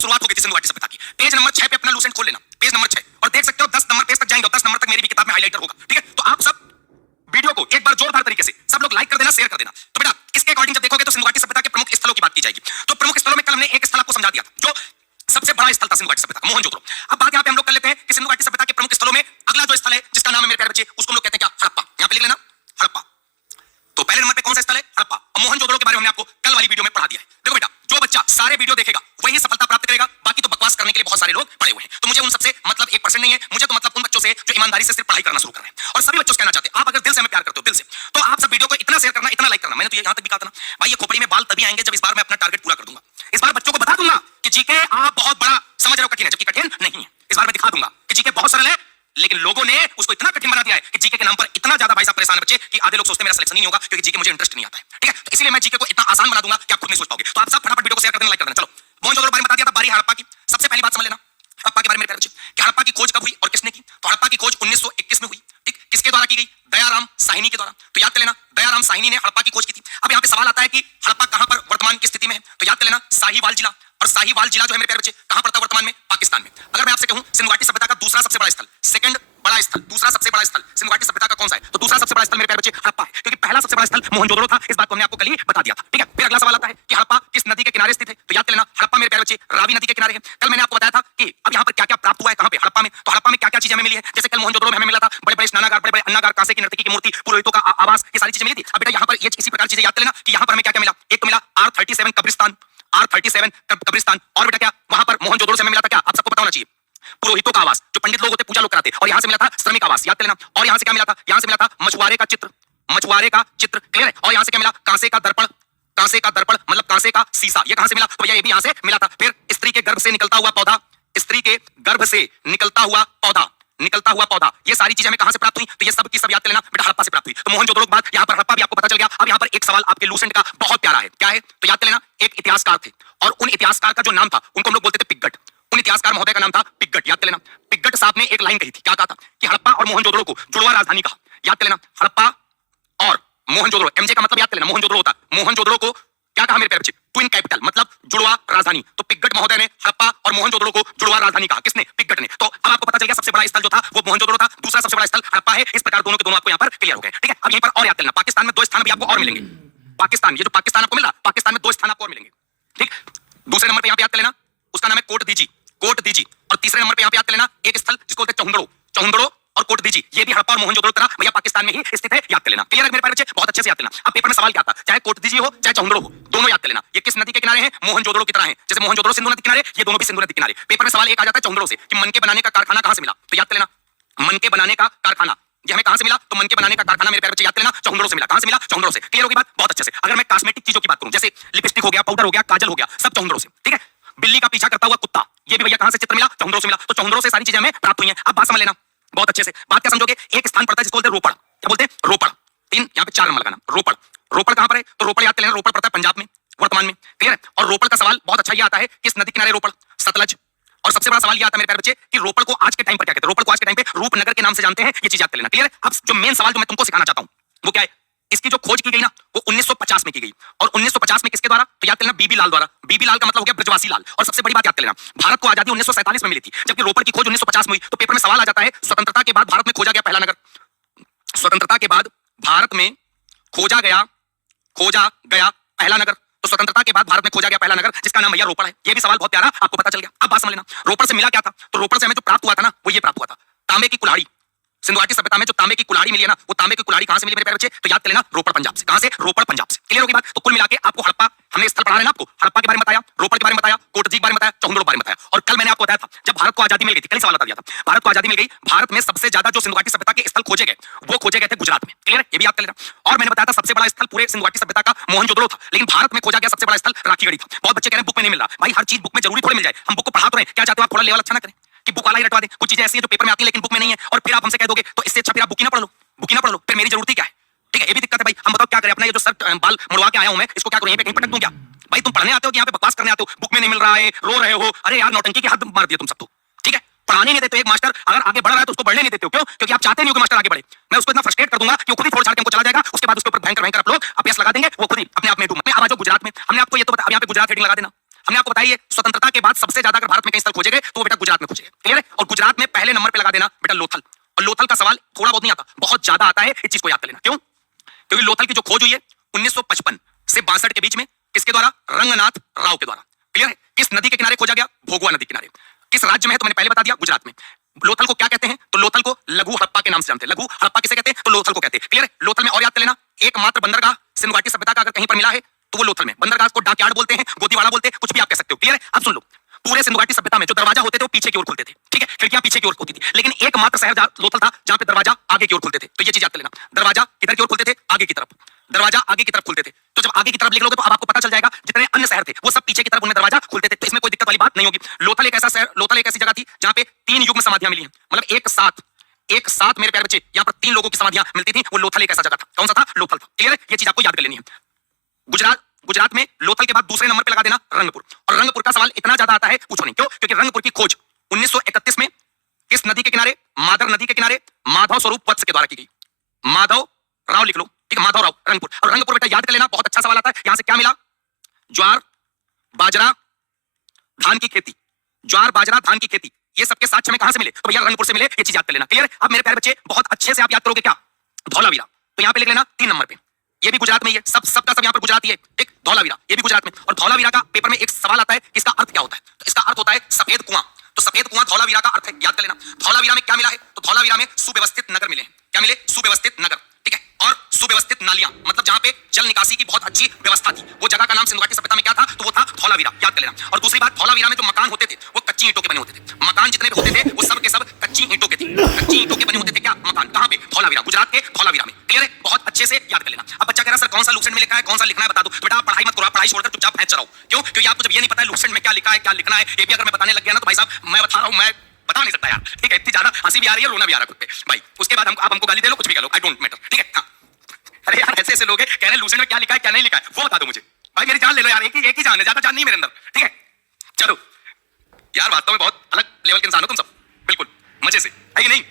शुरुआत हो गई थी सिंधु घाटी सभ्यता की। पेज नंबर 6 पे अपना लूसेंट खोल लेना, पेज नंबर 6, और देख सकते हो 10 नंबर पेज तक जाएंगे, 10 नंबर तक मेरी भी किताब में हाइलाइटर होगा। ठीक है, तो आप सब वीडियो को एक बार जोरदार तरीके से सब लोग लाइक कर देना, शेयर कर देना। तो बेटा इसके अकॉर्डिंग जब देखोगे तो सिंधु घाटी सभ्यता के प्रमुख स्थलों की बात की जाएगी। तो प्रमुख स्थलों में कल हमने एक स्थल आपको समझा दिया था, जो सबसे बड़ा स्थल था सिंधु घाटी सभ्यता का, मोहनजोदड़ो। अब बात यहाँ पे हम लोग कर लेते हैं कि सिंधु घाटी सभ्यता के प्रमुख स्थलों में अगला जो स्थल है जिसका नाम है मेरे प्यारे बच्चे, उसको हम लोग कहते हैं क्या, हड़प्पा। यहाँ पे लिख लेना हड़प्पा। तो पहले नंबर पे कौन सा स्थल है, हड़प्पा। और मोहनजोदड़ो के बारे में हमने आपको कल वाली वीडियो में पढ़ा दिया है। देखो बेटा, जो बच्चा सारे वीडियो देखेगा वही सफलता प्राप्त करेगा, बाकी तो बकवास करने के लिए बहुत सारे लोग पड़े हुए हैं। तो मुझे उन सबसे मतलब 1% नहीं है, मुझे तो मतलब उन बच्चों से जो ईमानदारी से सिर्फ पढ़ाई करना शुरू कर रहे हैं। और सभी बच्चों से कहना चाहते हैं, आप अगर दिल से हमें प्यार करते हो, दिल से, तो आप सब वीडियो को इतना शेयर करना, इतना लाइक करना। मैंने तो यहां तक भी कहा था ना भाई, ये खोपड़ी में बाल तभी आएंगे जब इस बार मैं अपना टारगेट पूरा कर दूंगा। इस बार बच्चों को बता दूंगा कि जीके आप बहुत बड़ा समझ रहे हो कठिन है, जबकि कठिन नहीं है। इस बार मैं दिखा दूंगा कि जीके बहुत सरल है, लेकिन लोगों ने उसको इतना कठिन बना दिया है कि जीके के नाम पर इतना ज्यादा भाई साहब परेशान है बच्चे कि आधे लोग सोचते हैं मेरा सिलेक्शन नहीं होगा क्योंकि जीके मुझे इंटरेस्ट नहीं आता है। ठीक है, तो इसलिए मैं जीके को इतना आसान बना दूंगा कि आप खुद नहीं सोच पाओगे। तो आप सब फटाफट वीडियो को शेयर कर देना, लाइक कर देना। चलो, मोहनजोदड़ो बारे में बता दिया था, बारी हड़प्पा की। सबसे पहली बात समझ लेना हड़प्पा के बारे में मेरे प्यारे बच्चे, कि हड़प्पा की खोज कब हुई और किसने की। तो हड़प्पा की खोज 1921 में हुई। ठीक, किसके द्वारा की गई, दयाराम साहिनी के द्वारा। तो याद कर लेना, दयाराम साहिनी ने हड़प्पा की खोज की थी। अब यहाँ पे सवाल आता है कि हड़प्पा कहां पर वर्तमान की स्थिति में है। तो याद कर लेना, साहिवाल जिला। और साहिवाल जिला जो है मेरे प्यारे बच्चे कहां पड़ता है वर्तमान में, पाकिस्तान में। अगर मैं आपसे कहूं सिंधु घाटी सभ्यता का दूसरा सबसे बड़ा स्थल, सेकंड बड़ा स्थल, दूसरा सबसे बड़ा स्थल सिंधु घाटी सभ्यता का कौन सा है, तो दूसरा सबसे बड़ा स्थल मेरे प्यारे बच्चे हड़प्पा है, क्योंकि पहला सबसे बड़ा स्थल मोहनजोदड़ो था। इस बात को हमने आपको कल ही बता दिया था। ठीक है, फिर अगला सवाल आता है कि हड़प्पा किस नदी के किनारे स्थित है। तो याद कर लेना, हड़प्पा मेरे प्यारे बच्चे रावी नदी के किनारे है। कल मैंने आपको बताया था कि अब यहाँ पर क्या क्या प्राप्त हुआ है, कहां पे, हड़प्पा में। तो हड़प्पा में क्या क्या चीजें हमें मिली है, जैसे कल मोहनजोदड़ो में हमें मिला था बड़े बड़े स्नानागार, बड़े बड़े अन्नागार, कांसे की नर्तकी की मूर्ति, पुरोहितों का आवास, ये सारी चीजें मिली थी। अब बेटा यहाँ पर ये इसी प्रकार चीजें याद कर लेना कि यहाँ पर हमें क्या क्या मिला। एक तो मिला R37 कब्रिस्तान, R37 कब्रिस्तान। और बेटा क्या वहां पर मोहनजोदड़ो से हमें मिला था, क्या आप सबको पता होना चाहिए, पुरोहितों का आवास, जो पंडित लोग होते पूजा लोग कराते। और यहां से मिला था श्रमिक आवास, याद कर लेना। और यहां से क्या मिला था, यहां से मिला था मछुआरे का चित्र, मछुआरे का चित्र, क्लियर है। और यहां से क्या मिला, कांसे का दर्पण, कांसे का दर्पण मतलब कांसे का शीशा। ये कहां से मिला, तो भैया ये भी यहां से मिला था। फिर स्त्री के गर्भ से निकलता हुआ पौधा, स्त्री के गर्भ से निकलता हुआ पौधा, निकलता हुआ पौधा, ये सारी चीजें हमें कहां से प्राप्त हुई, तो ये सब की सब याद कर लेना बेटा हड़प्पा से प्राप्त हुई। तो मोहनजोदड़ो के बाद यहां पर हड़प्पा भी आपको पता चल गया। अब यहां पर एक सवाल आपके लूसेंट का बहुत प्यारा है, क्या है, तो याद कर लेना, एक इतिहासकार थे और उन इतिहासकार का जो नाम था उनको हम लोग बोलते थे पिग्गट। उन इतिहासकार महोदय का नाम था पिग्गट, याद कर लेना। पिग्गट साहब ने एक लाइन कही थी, क्या कहा था, कि हड़प्पा और मोहनजोदड़ो को जुड़वा राजधानी कहा। याद कर लेना, हड़प्पा और मोहनजोदड़ो, एमजे का मतलब याद कर लेना, मोहनजोदड़ो होता है, मोहनजोदड़ो को क्या कहा मेरे प्यारे बच्चे, ट्विन कैपिटल मतलब जुड़वा राजधानी। तो पिग्गट महोदय ने हड़प्पा और मोहनजोदड़ो को जुड़वा राजधानी कहा, किसने, पिग्गट ने। तो अब आपको पता चल गया सबसे बड़ा स्थल जो था वो मोहनजोदड़ो था, दूसरा सबसे बड़ा स्थल हड़प्पा है। इस प्रकार दोनों के दोनों आपको यहाँ पर क्लियर हो गए। ठीक है, अब यहीं पर और याद करना, पाकिस्तान में 2 स्थान भी आपको और मिलेंगे। पाकिस्तान, ये जो पाकिस्तान आपको मिला, पाकिस्तान में 2 स्थान आपको और मिलेंगे। ठीक, दूसरे नंबर पे यहाँ पे याद कर लेना, उसका नाम है कोट दीजी, कोट दीजी। और तीसरे नंबर पे यहाँ पे याद कर लेना एक स्थल जिसको बोलते हैं चौहंदड़ो, चौहंदड़ो और कोट दीजी। ये भी हड़प्पा और मोहनजोदड़ो तरह भैया पाकिस्तान में ही स्थित है, याद कर लेना। क्लियर है मेरे प्यारे बच्चे, बहुत अच्छे से याद करना। अब पेपर में सवाल क्या आता है, चाहे कोट दीजी हो चाहे चौहंदड़ो हो, दोनों याद कर लेना। ये किस नदी के किनारे हैं, मोहनजोदड़ो की तरह हैं। जैसे मोहनजोदड़ो सिंधु नदी किनारे, ये दोनों भी सिंधु नदी किनारे। पेपर में सवाल एक आ जाता है चौहंदड़ो से कि मनके बनाने का कारखाना कहां से मिला, तो याद कर लेना, मनके बनाने का कारखाना ये हमें कहां से मिला, तो मनके बनाने का कारखाना मेरे प्यारे बच्चे याद कर लेना चौहंदड़ो से मिला। कहां से मिला, चौहंदड़ो से। क्लियर होगी बात, बहुत अच्छे से। अगर मैं कॉस्मेटिक चीजों की बात करूं, जैसे लिपस्टिक हो गया, पाउडर हो गया, काजल हो गया, सब चौहंदड़ो से। ठीक है, बिल्ली का पीछा करता हुआ कुत्ता, ये भी भैया कहां से चित्र मिला, चौहंदड़ो से मिला। तो चौहंदड़ो से सारी चीजें हमें प्राप्त हुई हैं। अब बात समझ लेना बहुत अच्छे से, बात क्या समझोगे, एक स्थान पड़ता है जिसको बोलते हैं रोपड़, क्या बोलते हैं, रोपड़। 3 यहाँ पे 4 नंबर लगाना, रोपड़। रोपड़ कहां पर है, तो रोपड़ याद कर लेना, रोपड़ पड़ता है पंजाब में वर्तमान में। क्लियर है, और रोपड़ का सवाल बहुत अच्छा ये आता है, किस नदी किनारे रोपड़, सतलज। और सबसे बड़ा सवाल ये आता है मेरे प्यारे बच्चे कि रोपड़ को आज के टाइम पर क्या कहते हैं, रोपड़ को आज के टाइम पे रूपनगर के नाम से जानते हैं, ये चीज याद कर लेना। क्लियर है, अब जो मेन सवाल जो मैं तुमको सिखाना चाहता हूं वो क्या है, इसकी जो खोज की गई ना वो 1950 में की गई। और 1950 में किसके द्वारा, तो याद कर लेना बीबी लाल द्वारा। बीबी लाल का मतलब हो गया ब्रजवासी लाल। और सबसे बड़ी बात याद कर लेना, भारत को आजादी 1947 में मिली थी, जबकि रोपड़ की खोज 1950 में हुई। तो पेपर में सवाल आ जाता है, स्वतंत्रता के बाद भारत में खोजा गया पहला नगर, स्वतंत्रता के बाद भारत में खोजा गया पहला नगर। तो स्वतंत्रता के बाद भारत में खोजा गया पहला नगर जिसका नाम भैया रोपड़ है। ये भी सवाल बहुत प्यारा आपको पता चल गया। अब बात समझ लेना, रोपड़ से मिला क्या था, तो रोपड़ से हमें जो प्राप्त हुआ था ना वो ये प्राप्त हुआ था, तांबे की कुल्हाड़ी। सिंधु घाटी सभ्यता में जो तांबे की कुल्हाड़ी मिली है ना, वो तांबे की कुल्हाड़ी कहां से मिली मेरे प्यारे बच्चे, तो याद कर लेना रोपड़ पंजाब से। कहां से, रोपड़ पंजाब से। क्लियर होगी बात। तो कुल मिला के आपको हड़प्पा, हमने स्थल पढ़ा है ना आपको, हड़प्पा के बारे में बताया, रोपड़ के बारे में बताया, कोटदी के बारे में बताया, चौहंदड़ो के बारे में बताया। और कल मैंने आपको बताया था जब भारत को आजादी मिल गई थी, कल सवाल बता दिया था, भारत को आजादी मिल गई, भारत में सबसे ज्यादा जो सिंधु घाटी सभ्यता के स्थल खोजे गए वो खोजे गए थे गुजरात में। क्लियर, ये भी याद कर लेना। और मैंने बताया था सबसे बड़ा स्थल पूरे सिंधु घाटी सभ्यता का मोहनजोदड़ो था, लेकिन भारत में खोजा गया सबसे बड़ा स्थल राखीगढ़ी था। बहुत बच्चे कह रहे हैं बुक में नहीं मिल रहा, भाई हर चीज बुक में जरूरी थोड़ी मिल जाए, हम बुक को पढ़ा तो रहे हैं, क्या चाहते हो आप थोड़ा लेवल अच्छा ना करें कि बुक वाला ही रटवा दे। कुछ चीजें ऐसी है जो पेपर में आती है लेकिन बुक में नहीं है, और फिर आप हमसे कह दोगे तो इससे अच्छा फिर आप बुक ही ना पढ़ लो, बुक ही ना पढ़ लो, फिर मेरी जरूरत ही क्या है। ठीक है, ये भी दिक्कत है भाई। हम बताओ क्या करें, अपना ये जो सर बाल मुड़वा के आया हूं मैं, इसको क्या करूं, यहीं पे कहीं पटक दूं क्या। भाई तुम पढ़ने आते हो कि यहाँ पे बकवास करने आते हो, बुक में नहीं मिल रहा है, रो रहे हो, अरे यार नौटंकी की हद मार दिया तुम सब तो। ठीक है, पढ़ाने नहीं देते एक मास्टर, अगर आगे बढ़ रहा है तो उसको बढ़ने नहीं देते हो, क्यों, क्योंकि आप चाहते नहीं हो कि मास्टर आगे बढ़े। मैं उसको इतना फ्रस्ट्रेट कर दूंगा कि वो खुद ही फोड़ छाड़ के हमको चला जाएगा, उसके बाद उसके ऊपर भयंकर भयंकर आप लोग अभ्यास लगा देंगे, वो खुद ही अपने आप में डूब। अब आ जाओ गुजरात में, हमने आपको ये तो बताया, अब यहाँ पे गुजरात हेडिंग लगा देना। हमने आपको बताया स्वतंत्रता के बाद सबसे ज्यादा अगर भारत में कहीं स्थल खोजेंगे तो वो बेटा गुजरात में खोजेंगे। क्लियर है? और गुजरात में पहले नंबर पे लगा देना बेटा लोथल। और लोथल का सवाल थोड़ा बहुत नहीं आता, बहुत ज्यादा आता है, इस चीज को याद कर लेना। क्यों? क्योंकि लोथल की जो खोज हुई है 1955 से 62 के बीच में, किसके द्वारा? रंगनाथ राव के द्वारा। क्लियर है? किस नदी के किनारे खोजा गया? भोगवा नदी किनारे। किस राज्य में है? तो मैंने पहले बता दिया, गुजरात में। लोथल को क्या कहते हैं? तो लोथल को लघु हड़प्पा के नाम से जानते हैं। लघु हड़प्पा किसे कहते हैं? तो लोथल को कहते हैं। क्लियर है? लोथल में और याद कर लेना, एकमात्र बंदरगाह सिंधु घाटी सभ्यता का अगर कहीं पर मिला है तो वो लोथल में। बंदरगाह को डाकयार्ड बोलते हैं, गोदीवाड़ा बोलते हैं, कुछ भी आप कह सकते हो। क्लियर है? अब सुन लो, पूरे सिंधु घाटी सभ्यता में जो दरवाजा होते थे वो पीछे की ओर खुलते थे, ठीक है, खिड़कियां पीछे की ओर होती थी, लेकिन एकमात्र शहर लोथल था जहां पे दरवाजा आगे की ओर खुलते थे। तो ये चीज याद कर लेना, दरवाजा किधर की ओर खुलते थे? आगे की तरफ। दरवाजा आगे की तरफ खुलते थे। तो जब आगे की तरफ लिख लोगे तो अब आपको पता चल जाएगा जितने अन्य शहर थे वो सब पीछे की तरफ उनमें दरवाजा खुलते थे। तो इसमें कोई दिक्कत वाली बात नहीं होगी। लोथल एक ऐसा शहर, लोथल एक ऐसी जगह थी जहां पे 3 युग में समाधियां मिली हैं, मतलब एक साथ मेरे प्यारे बच्चे यहाँ पर 3 लोगों की समाधियां मिलती थी। वो लोथल एक ऐसा जगह था। कौन सा था? लोथल था। क्लियर है? ये चीज आपको याद कर लेनी है। गुजरात में लोथल के बाद दूसरे नंबर पे लगा देना रंगपुर। और रंगपुर का सवाल इतना ज्यादा आता है, पूछो नहीं। क्यों? क्योंकि रंगपुर की खोज 1931 में किस नदी के किनारे? मादर नदी के किनारे माधव स्वरूप वत्स के द्वारा की गई। माधव राव लिख लो, ठीक है, माधव राव, रंगपुर। और रंगपुर बेटा याद कर लेना, बहुत अच्छा सवाल आता है। यहां से क्या मिला? ज्वार, बाजरा, धान की खेती। ज्वार, बाजरा, धान की खेती, ये सबके साक्ष्य में कहां से मिले? तो भैया रंगपुर से मिले। ये चीज याद कर लेना। क्लियर है? अब मेरे प्यारे बच्चे बहुत अच्छे से आप याद करोगे क्या? धौलावीरा। तो यहां पे लिख लेना 3 नंबर पे, ये भी गुजरात में ही है। सबका सब यहाँ पर गुजराती है, ठीक। धौलावीरा ये भी गुजरात में। और धौलावीरा का पेपर में एक सवाल आता है कि इसका अर्थ क्या होता है? तो इसका अर्थ होता है सफेद कुआं। तो सफेद कुआं धौलावीरा का अर्थ है, याद कर लेना। धौलावीरा में क्या मिला है? तो धौलावीरा में सुव्यवस्थित नगर मिले हैं। क्या मिले? सुव्यवस्थित नगर, ठीक है, और सुव्यवस्थित नालियां, मतलब जहां पे जल निकासी की बहुत अच्छी व्यवस्था थी। वो जगह का नाम सिंधु घाटी सभ्यता में क्या था? तो वो था धौलावीरा, याद कर लेना। और दूसरी बात, धौलावीरा में जो मकान होते थे वो कच्ची ईंटों के बने होते थे। मकान जितने भी होते थे वो सब के सब कच्ची ईंटों के थे। कच्ची ईंटों के बने होते थे क्या मकान? कहां पे? धौलावीरा, गुजरात के धौलावीरा में। क्लियर है? बहुत अच्छे से याद कर लेना। अब बच्चा कह रहा सर कौन सा लुसेंट में लिखा है, कौन सा लिखना है बता दो। तो बेटा आप पढ़ाई मत करो, पढ़ाई छोड़कर चुपचाप भैंस चराओ। क्यों? क्योंकि आपको जब ये नहीं पता है लुसेंट में क्या लिखा है, क्या लिखना है, ये भी अगर मैं बताने लग गया ना तो भाई साहब मैं बता रहा हूं, मैं बता नहीं सकता यार, ठीक है। इतनी ज्यादा हंसी भी आ रही है, रोना भी आ रहा है खुद पे भाई। उसके बाद आप हमको गाली दे लो, कुछ भी कह लो, आई डोंट मैटर, ठीक है। हाँ। अरे यार ऐसे लोग कह रहे हैं लुसेंट में क्या लिखा है क्या नहीं लिखा है, वो बता दो मुझे भाई। मेरी जान ले लो यार, एक ही जान है, ज्यादा जान नहीं मेरे अंदर, ठीक है। चलो यार, वास्तव में बहुत अलग लेवल के इंसान हो तुम सब, बिल्कुल मजे से, है कि नहीं?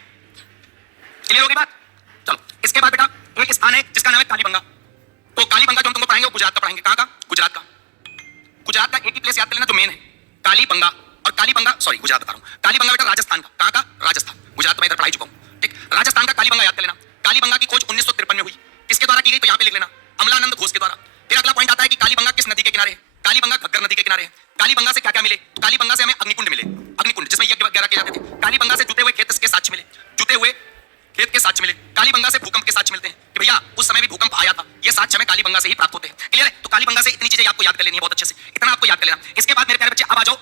क्लियर होगी बात? चलो इसके बाद बेटा एक स्थान है जिसका नाम है कालीबंगा। तो कालीबंगा जो हम तुमको पढ़ाएंगे वो गुजरात का पढ़ाएंगे। कहां का? गुजरात का। गुजरात का एक ही प्लेस याद कर लेना जो मेन है, कालीबंगा। और कालीबंगा, सॉरी गुजरात बता रहा हूं, कालीबंगा बेटा राजस्थान का। कहां का? राजस्थान। गुजरात में इधर पढ़ाई चुका हूं, ठीक। राजस्थान का कालीबंगा याद कर लेना। कालीबंगा की खोज 1953 में हुई। किसके द्वारा की गई? तो यहां पे लिख लेना, अमलानंद घोष के द्वारा। फिर अगला पॉइंट आता है कि कालीबंगा किस नदी के किनारे है? कालीबंगा घग्गर नदी के किनारे है। कालीबंगा से क्या क्या मिले? तो कालीबंगा से हमें अग्निकुंड मिले, अग्निकुंड जिसमें यज्ञ वगैरह किए जाते थे। कालीबंगा से जुटे हुए खेत के साक्ष्य मिले, जुटे हुए खेत के साक्ष्य मिले। कालीबंगा से भूकंप के साक्ष्य मिलते हैं कि भैया उस समय भी भूकंप आया था। ये साक्ष्य हमें कालीबंगा से ही प्राप्त होते हैं। क्लियर है? तो कालीबंगा से इतनी चीजें आपको याद कर लेनी है बहुत अच्छे से, इतना आपको याद कर लेना। इसके बाद मेरे प्यारे बच्चे अब आ जाओ,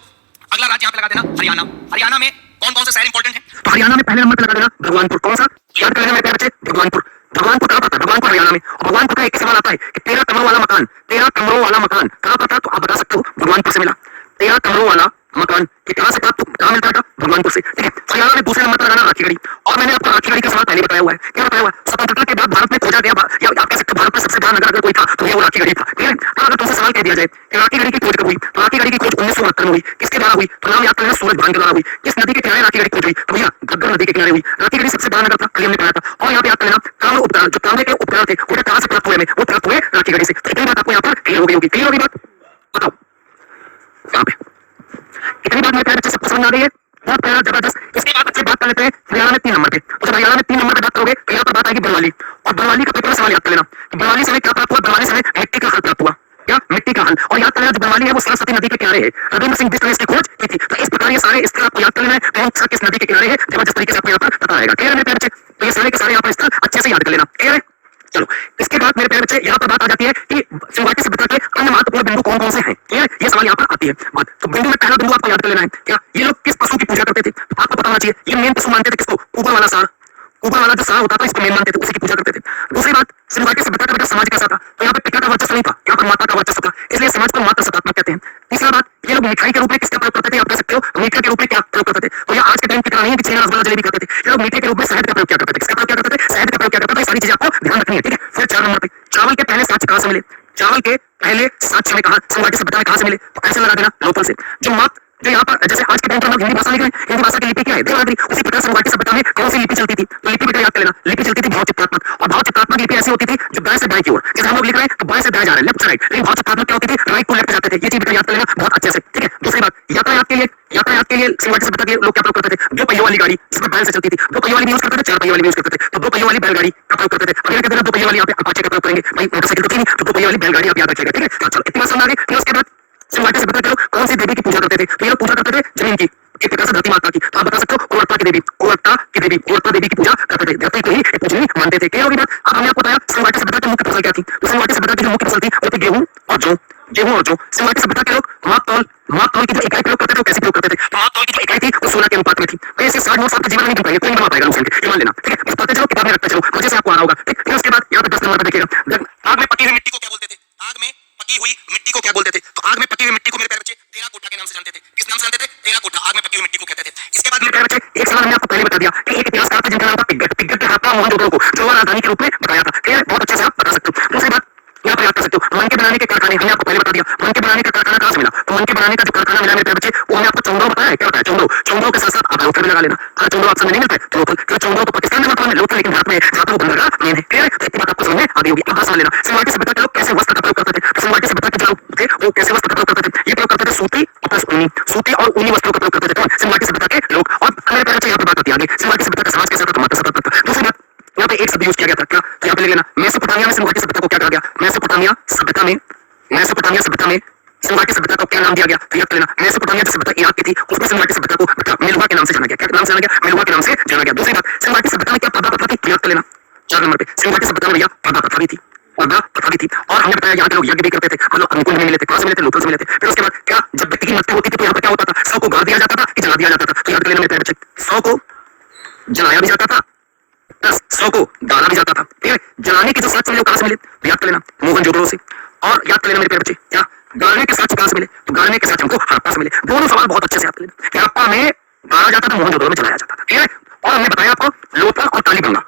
अगला राज्य यहां पे लगा देना हरियाणा। हरियाणा में कौन कौन से शहर इंपॉर्टेंट है? तो हरियाणा में पहले नंबर पे लगा देना भगवानपुर। कौन सा? याद कर लेना मेरे प्यारे बच्चे, भगवानपुर। भगवानपुर कहां पड़ता है? भगवानपुर हरियाणा में। और भगवानपुर का एक सवाल आता है कि 13 कमरों वाला मकान, 13 कमरों वाला मकान कहां पड़ता है? तो आप बता सकते हो भगवानपुर से मिला। 13 कमरों वाला मकान कहां से प्राप्त, कहां मिलता था? भगवानपुर से, ठीक है। हरियाणा में दूसरे नंबर पर लगाना राखीगढ़ी। और मैंने आपको राखीगढ़ी का सवाल पहले बताया हुआ है। क्या बताया हुआ है? स्वतंत्रता के बाद भारत में खोजा गया, या आप कह सकते हो भारत में सबसे बड़ा नगर अगर कोई था तो ये वो राखीगढ़ी था। ठीक है? अगर तुमसे सवाल कह दिया जाए कि राखीगढ़ी की खोज कब हुई, तो राखीगढ़ी की खोज 1969 में हुई। किसके द्वारा हुई? तो नाम याद करना, सूरज भान के द्वारा हुई। किस नदी के किनारे राखीगढ़ी खोज हुई? तो भैया घग्गर नदी के किनारे हुई। राखीगढ़ी सबसे बड़ा नगर था, कल हमने पढ़ा था। और यहाँ पे याद करना ताम्र उपकरण, जो तांबे के उपकरण थे वो कहां से प्राप्त हुए? वो प्राप्त हुए राखीगढ़ी से। तो इतनी बात आपको यहाँ पर क्लियर हो गई होगी। क्लियर होगी बात? बताओ यहाँ पे इतनी बात मेरे प्यारे बच्चे सबको समझ आ गई है? बहुत प्यारा, जबरदस्त। इसके बाद बच्चे बात कर लेते हैं हरियाणा में 3 नंबर पे। तो जब हरियाणा में 3 नंबर पे बात करोगे तो यहाँ पर बात आएगी बरवाली। और बरवाली का पेपर सवाल याद कर लेना कि बरवाली समय क्या प्राप्त हुआ? बरवाली समय मिट्टी का हल प्राप्त हुआ। क्या? मिट्टी का हल। और याद कर लेना जो बरवाली है वो सरस्वती नदी के किनारे है। रविंद्र सिंह बिष्ट ने इसकी खोज की थी। तो इस प्रकार ये सारे स्थल आपको याद कर लेना है, कौन सा किस नदी के किनारे है, जबरदस्त तरीके से आपको यहाँ पर पता रहेगा। क्लियर है मेरे प्यारे बच्चे? तो ये सारे के सारे यहाँ पर स्थल अच्छे से याद कर लेना। क्लियर है? चलो इसके बाद मेरे प्यारे बच्चे यहाँ पर बात आ जाती है कि सिंधु घाटी सभ्यता के अन्य महत्वपूर्ण बिंदु कौन कौन से हैं। ठीक है? ये सवाल यहाँ पर आती है बात। तो बिंदु में पहला बिंदु आपको याद कर लेना है, क्या ये लोग किस पशु की पूजा करते थे? तो आपको पता होना चाहिए ये मेन पशु मानते थे किसको? ऊपर वाला सार। ऊपर वाला जो सार होता था इसको मेन मानते थे, उसी की पूजा करते थे। दूसरी बात, सिंधु घाटी सभ्यता का बेटा समाज कैसा था? तो यहाँ पे पिता का वर्चस्व नहीं था, यहाँ पर माता का वर्चस्व था, इसलिए समाज को मातृ सत्तात्मक कहते हैं। तीसरा बात, ये लोग मिठाई के रूप में किसका प्रयोग करते थे? आप कह सकते हो मीठे के रूप में क्या प्रयोग करते थे? तो यहाँ आज के टाइम की तरह नहीं है कि छेना रसगुल्ला जलेबी खाते थे। ये लोग मीठे के रूप में शहद का प्रयोग क्या करते थे? किसका प्रयोग क्या करते थे? शहद का प्रयोग क्या करते थे? सारी चीजें आपको ध्यान रखनी है, ठीक है। फिर 4 नंबर पे चावल के पहले साक्ष्य कहां से मिले? चावल के पहले साक्ष्य में कहां, सिंधु घाटी सभ्यता में कहां से मिले? तो ऐसे लगा देना लोथल से। जो जो यहाँ पर जैसे आज के टाइम पर लोग हिंदी भाषा लिख रहे हैं, हिंदी भाषा की लिपि क्या है देवनागरी। उसी प्रकार संवाटी सभ्यता में कौन सी लिपि चलती थी, तो लिपि बेटा याद कर लेना, लिपि चलती थी भावचित्रात्मक। और भावचित्रात्मक लिपि ऐसी होती थी जो दाएं से बाएं की ओर, जैसे हम लोग लिख रहे हैं तो बाएं से दाएं जा रहे हैं, लेफ्ट से राइट, लेकिन भावचित्रात्मक क्या होती थी, राइट टू लेफ्ट जाते थे। ये चीज बेटा याद कर लेना बहुत अच्छे से, ठीक है। दूसरी बात, यातायात के लिए संवाटी सभ्यता के लोग क्या प्रयोग करते थे, दो पहियों वाली गाड़ी जिसमें बैल से चलती थी, दो पहियों वाली भी यूज करते थे, चार पहियों वाली भी यूज करते थे। तो दो पहियों वाली बैलगाड़ी का प्रयोग करते थे। अगर कहते हैं दो पहियों वाली यहाँ पे अपाचे का प्रयोग करेंगे, भाई मोटरसाइकिल तो थी नहीं, तो दो पहियों वाली बैलगाड़ी आप याद रखिएगा, ठीक है। चलो इतनी बात समझ आ गई। फिर उसके बाद संवाटी सभ्यता के लोग कौन सी देवी की पूजा करते थे, तो ये लोग पूजा करते थे जमीन की, एक प्रकार से धरती माता की। तो आप बता सकते हो कोलत्ता की देवी, कोलत्ता देवी की पूजा करते थे, धरती को ही पूजनी मानते थे। क्लियर होगी बात। अब हमने आपको बताया संवाटी सभ्यता की मुख्य फसल क्या थी, तो संवाटी सभ्यता की जो मुख्य फसल थी वो थी गेहूं और जौ। संवाटी सभ्यता के लोग माप तौल की जो इकाई प्रयोग करते थे वो कैसे प्रयोग करते थे, तो माप तौल की जो इकाई थी वो 16 के अनुपात में थी। वैसे 60 नोट्स आपके जीवन में नहीं बन पाएंगे, कोई नहीं बना पाएगा लूसेंट के, ये मान लेना, ठीक है। बस पढ़ते चलो, किताब में रखते चलो, मजे से आपको आ रहा होगा, ठीक। फिर उसके बाद यहाँ पे 10 नंबर पे देखिएगा, आग में पकी हुई मिट्टी को क्या बोलते थे, आग में पकी हुई मिट्टी को क्या बोलते थे, तो आग में पकी हुई मिट्टी को मेरे प्यारे बच्चे टेराकोटा के नाम से जानते थे। किस नाम से जानते थे, टेराकोटा, आग में पकी हुई मिट्टी को कहते थे। इसके बाद मेरे प्यारे बच्चे एक सवाल हमने आपको पहले बता दिया कि एक इतिहासकार था जिनका नाम था पिग्गट के हाथा मोहनजोदड़ो को जो राजधानी के रूप में बताया था। क्लियर, बहुत अच्छे से आप बता सकते हो। दूसरी बात यहाँ पर याद कर सकते हो, मन के बनाने के कारखाने हमने आपको पहले बता दिया, मन के बनाने का कारखाना कहाँ से मिला, तो मन के बनाने का जो कारखाना मिला मेरे प्यारे बच्चे वो हमने आपको चौंदो बताया है। क्या होता है चौंदो के साथ साथ आप लोथल भी लगा लेना। अगर चौंदो आपसे नहीं मिलता है तो लोथल, चौंदो तो पाकिस्तान में वर्तमान में, लोथल लेकिन भारत में जहाँ पर वो बंदरगाह मेन है। क्लियर, तो इतनी बात आपको समझ में आ गई होगी। अब समझ लेना संवाटी सभ्यता के लोग कैसे वस्त्र का प्रयोग करते थे, तो संवाटी सभ्यता के जो लोग थे वो कैसे वस्त्र का प्रयोग करते थे, ये प्रयोग करते थे सूती और ऊनी वस्त्रों का प्रयोग करते थे कौन, संवाटी सभ्यता के लोग। और मेरे प्यारे बच्चे यहाँ पर बात आती है आगे, संवाटी सभ्यता का समाज कैसा था, तो मात्र सभ्यता था। दूसरी बात यहाँ पे एक शब्द यूज किया गया था क्या, तो यहाँ पे ले लेना मेसोपोटामिया में संवाटी सभ्यता को क्या कहा गया, मेसोपोटामिया सभ्यता में संवाटी सभ्यता को क्या नाम दिया गया, तो याद लेना मेसोपोटामिया जो सभ्यता इराक की थी उसमें संवाटी सभ्यता को मेलुहा के नाम से जाना गया। क्या नाम से जाना गया, मेलुहा के नाम से जाना गया। दूसरी बात संवाटी सभ्यता में क्या प्रथा प्रथा थी, याद कर लेना 4 नंबर पे संवाटी सभ्यता में भैया प्रथा प्रथा भी थी, और हमने बताया यहाँ के लोग यज्ञ भी करते थे, मतलब अनुकूल में मिले थे, कहाँ से मिले थे, लोथल से मिले थे। फिर उसके बाद क्या जब व्यक्ति की मृत्यु होती थी तो यहाँ पर क्या होता था, 100 को गाड़ दिया जाता था कि जला दिया जाता था, तो याद कर लेना मेरे प्यारे बच्चे 100 को जलाया भी जाता था, 100 को गाड़ा भी जाता था। ठीक है, जलाने के जो साक्ष्य मिले कहाँ से मिले, तो याद कर लेना मोहनजोदड़ो से। और याद कर लेना मेरे प्यारे बच्चे क्या गाड़ने के साक्ष्य कहाँ से मिले, तो गाड़ने के साक्ष्य हमको हड़प्पा से मिले। दोनों सवाल बहुत अच्छे से याद कर लेना कि हड़प्पा में गाड़ा जाता था, मोहनजोदड़ो में जलाया जाता था। ठीक है, और हमने बताया आपको लोथल और कालीबंगा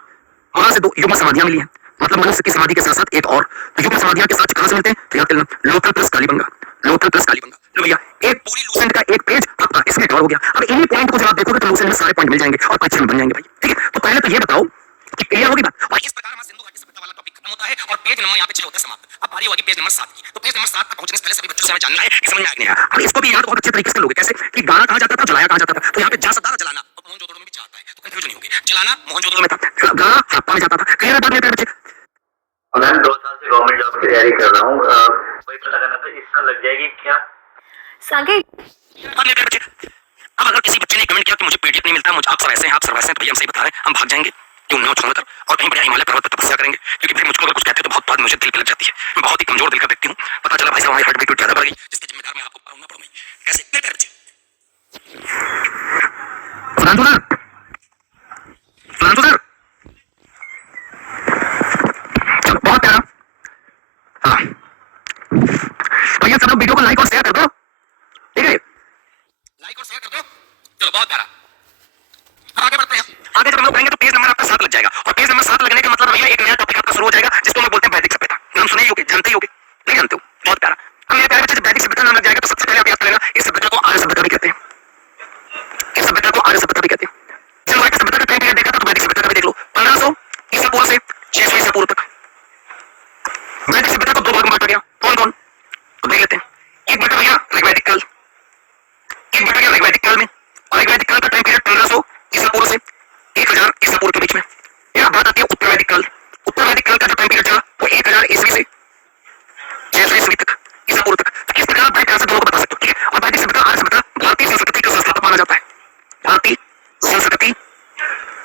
वहां से 2 युग्म समाधियां मिली हैं, मतलब मनुष्य की समाधि के साथ साथ एक और, तो युग्म समाधियां के साक्ष्य कहाँ से मिलते हैं, तो याद कर लेना लोथल प्लस कालीबंगा। लो भैया एक पूरी लूसेंट का एक पेज आपका इसमें कवर हो गया। अब इन्हीं पॉइंट को जब आप देखोगे तो लूसेंट में सारे पॉइंट मिल जाएंगे और परीक्षा में बन जाएंगे भाई। ठीक है, तो पहले तो ये बताओ कि क्लियर होगी बात। और इस प्रकार हमारा सिंधु घाटी सभ्यता वाला टॉपिक खत्म होता है और पेज नंबर यहाँ पे होता है समाप्त। अब बारी होगी पेज नंबर 7 की। तो पेज नंबर 7 तक पहुंचने से पहले सभी बच्चों से हमें जानना है कि समझ में आ गया। अब इसको भी याद बहुत अच्छे तरीके से लोगे कैसे कि गाना कहा जाता था, जलाया कहा जाता था, तो यहाँ पे जा सकता था जलाना और मोहनजोदड़ो में भी जाता है, तो कंफ्यूजन नहीं होगी। जलाना मोहनजोदड़ो में था, गाना हड़प्पा में जाता था। क्लियर है बात मेरे बच्चे? मैं 2 साल से गवर्नमेंट जॉब की तैयारी कर रहा हूँ, कोई पता करना था इस साल लग जाएगी क्या? अब अगर किसी बच्चे ने कमेंट किया कि मुझे पीडीएफ नहीं मिलता, मुझे आप सब ऐसे हैं तो भैया हम सही बता रहे हैं, हम भाग जाएंगे क्यों न छोड़कर और कहीं बढ़िया हिमालय पर्वत पर तपस्या करेंगे, क्योंकि फिर मुझको अगर कुछ कहते हो तो बहुत बात मुझे दिल पे लग जाती है। मैं बहुत ही कमजोर दिल का व्यक्ति हूँ। पता चला भाई साहब हमारी हार्ट बीट ज्यादा बढ़ गई, जिसके जिम्मेदार मैं आपको ना पड़ूंगी। कैसे मेरे बच्चे चलो बहुत प्यारा। हाँ भैया सब लोग वीडियो को लाइक और शेयर कर दो, ठीक है, लाइक और शेयर कर दो। चलो बहुत प्यारा। अब आगे बढ़ते हैं। आगे जब हम लोग करेंगे तो पेज नंबर आपका 7 लग जाएगा और पेज नंबर 7 लगने का मतलब भैया एक नया टॉपिक आपका शुरू हो जाएगा जिसको हम बोलते हैं वैदिक सभ्यता। नाम सुने ही होगे, जानते ही होगे, नहीं जानते हो, बहुत प्यारा। अब मेरे प्यारे बच्चे जब वैदिक सभ्यता नाम लग जाएगा तो सबसे पहले आप याद कर लेना इस सभ्यता को आर्य सभ्यता भी कहते हैं, इस सभ्यता को आर्य सभ्यता भी कहते हैं। चलो वैदिक सभ्यता का टाइम पीरियड देखा था तो वैदिक सभ्यता का भी देख लो 1500 ईसा पूर्व से 600 ईसा पूर्व तक। वैदिक सभ्यता को 2 भाग में बांटा गया, कौन कौन तो देख लेते हैं। एक बटा भैया ऋग्वैदिक काल, एक बटा गया ऋग्वैदिक काल में, और ऋग्वैदिक काल का टाइम पीरियड 1500 ईसा पूर्व से 1000 ईसा पूर्व के बीच में। यह बात आती है उत्तर वैदिक काल। उत्तर वैदिक काल का जो टाइम पीरियड चला वो 1000 ईस्वी से 600 ईस्वी तक, ईसा पूर्व तक। तो इस प्रकार आप भाई से दोनों को बता सकते हो, ठीक है। और वैदिक सभ्यता आर्य सभ्यता भारतीय संस्कृति का संस्थापक माना जाता है, भारतीय संस्कृति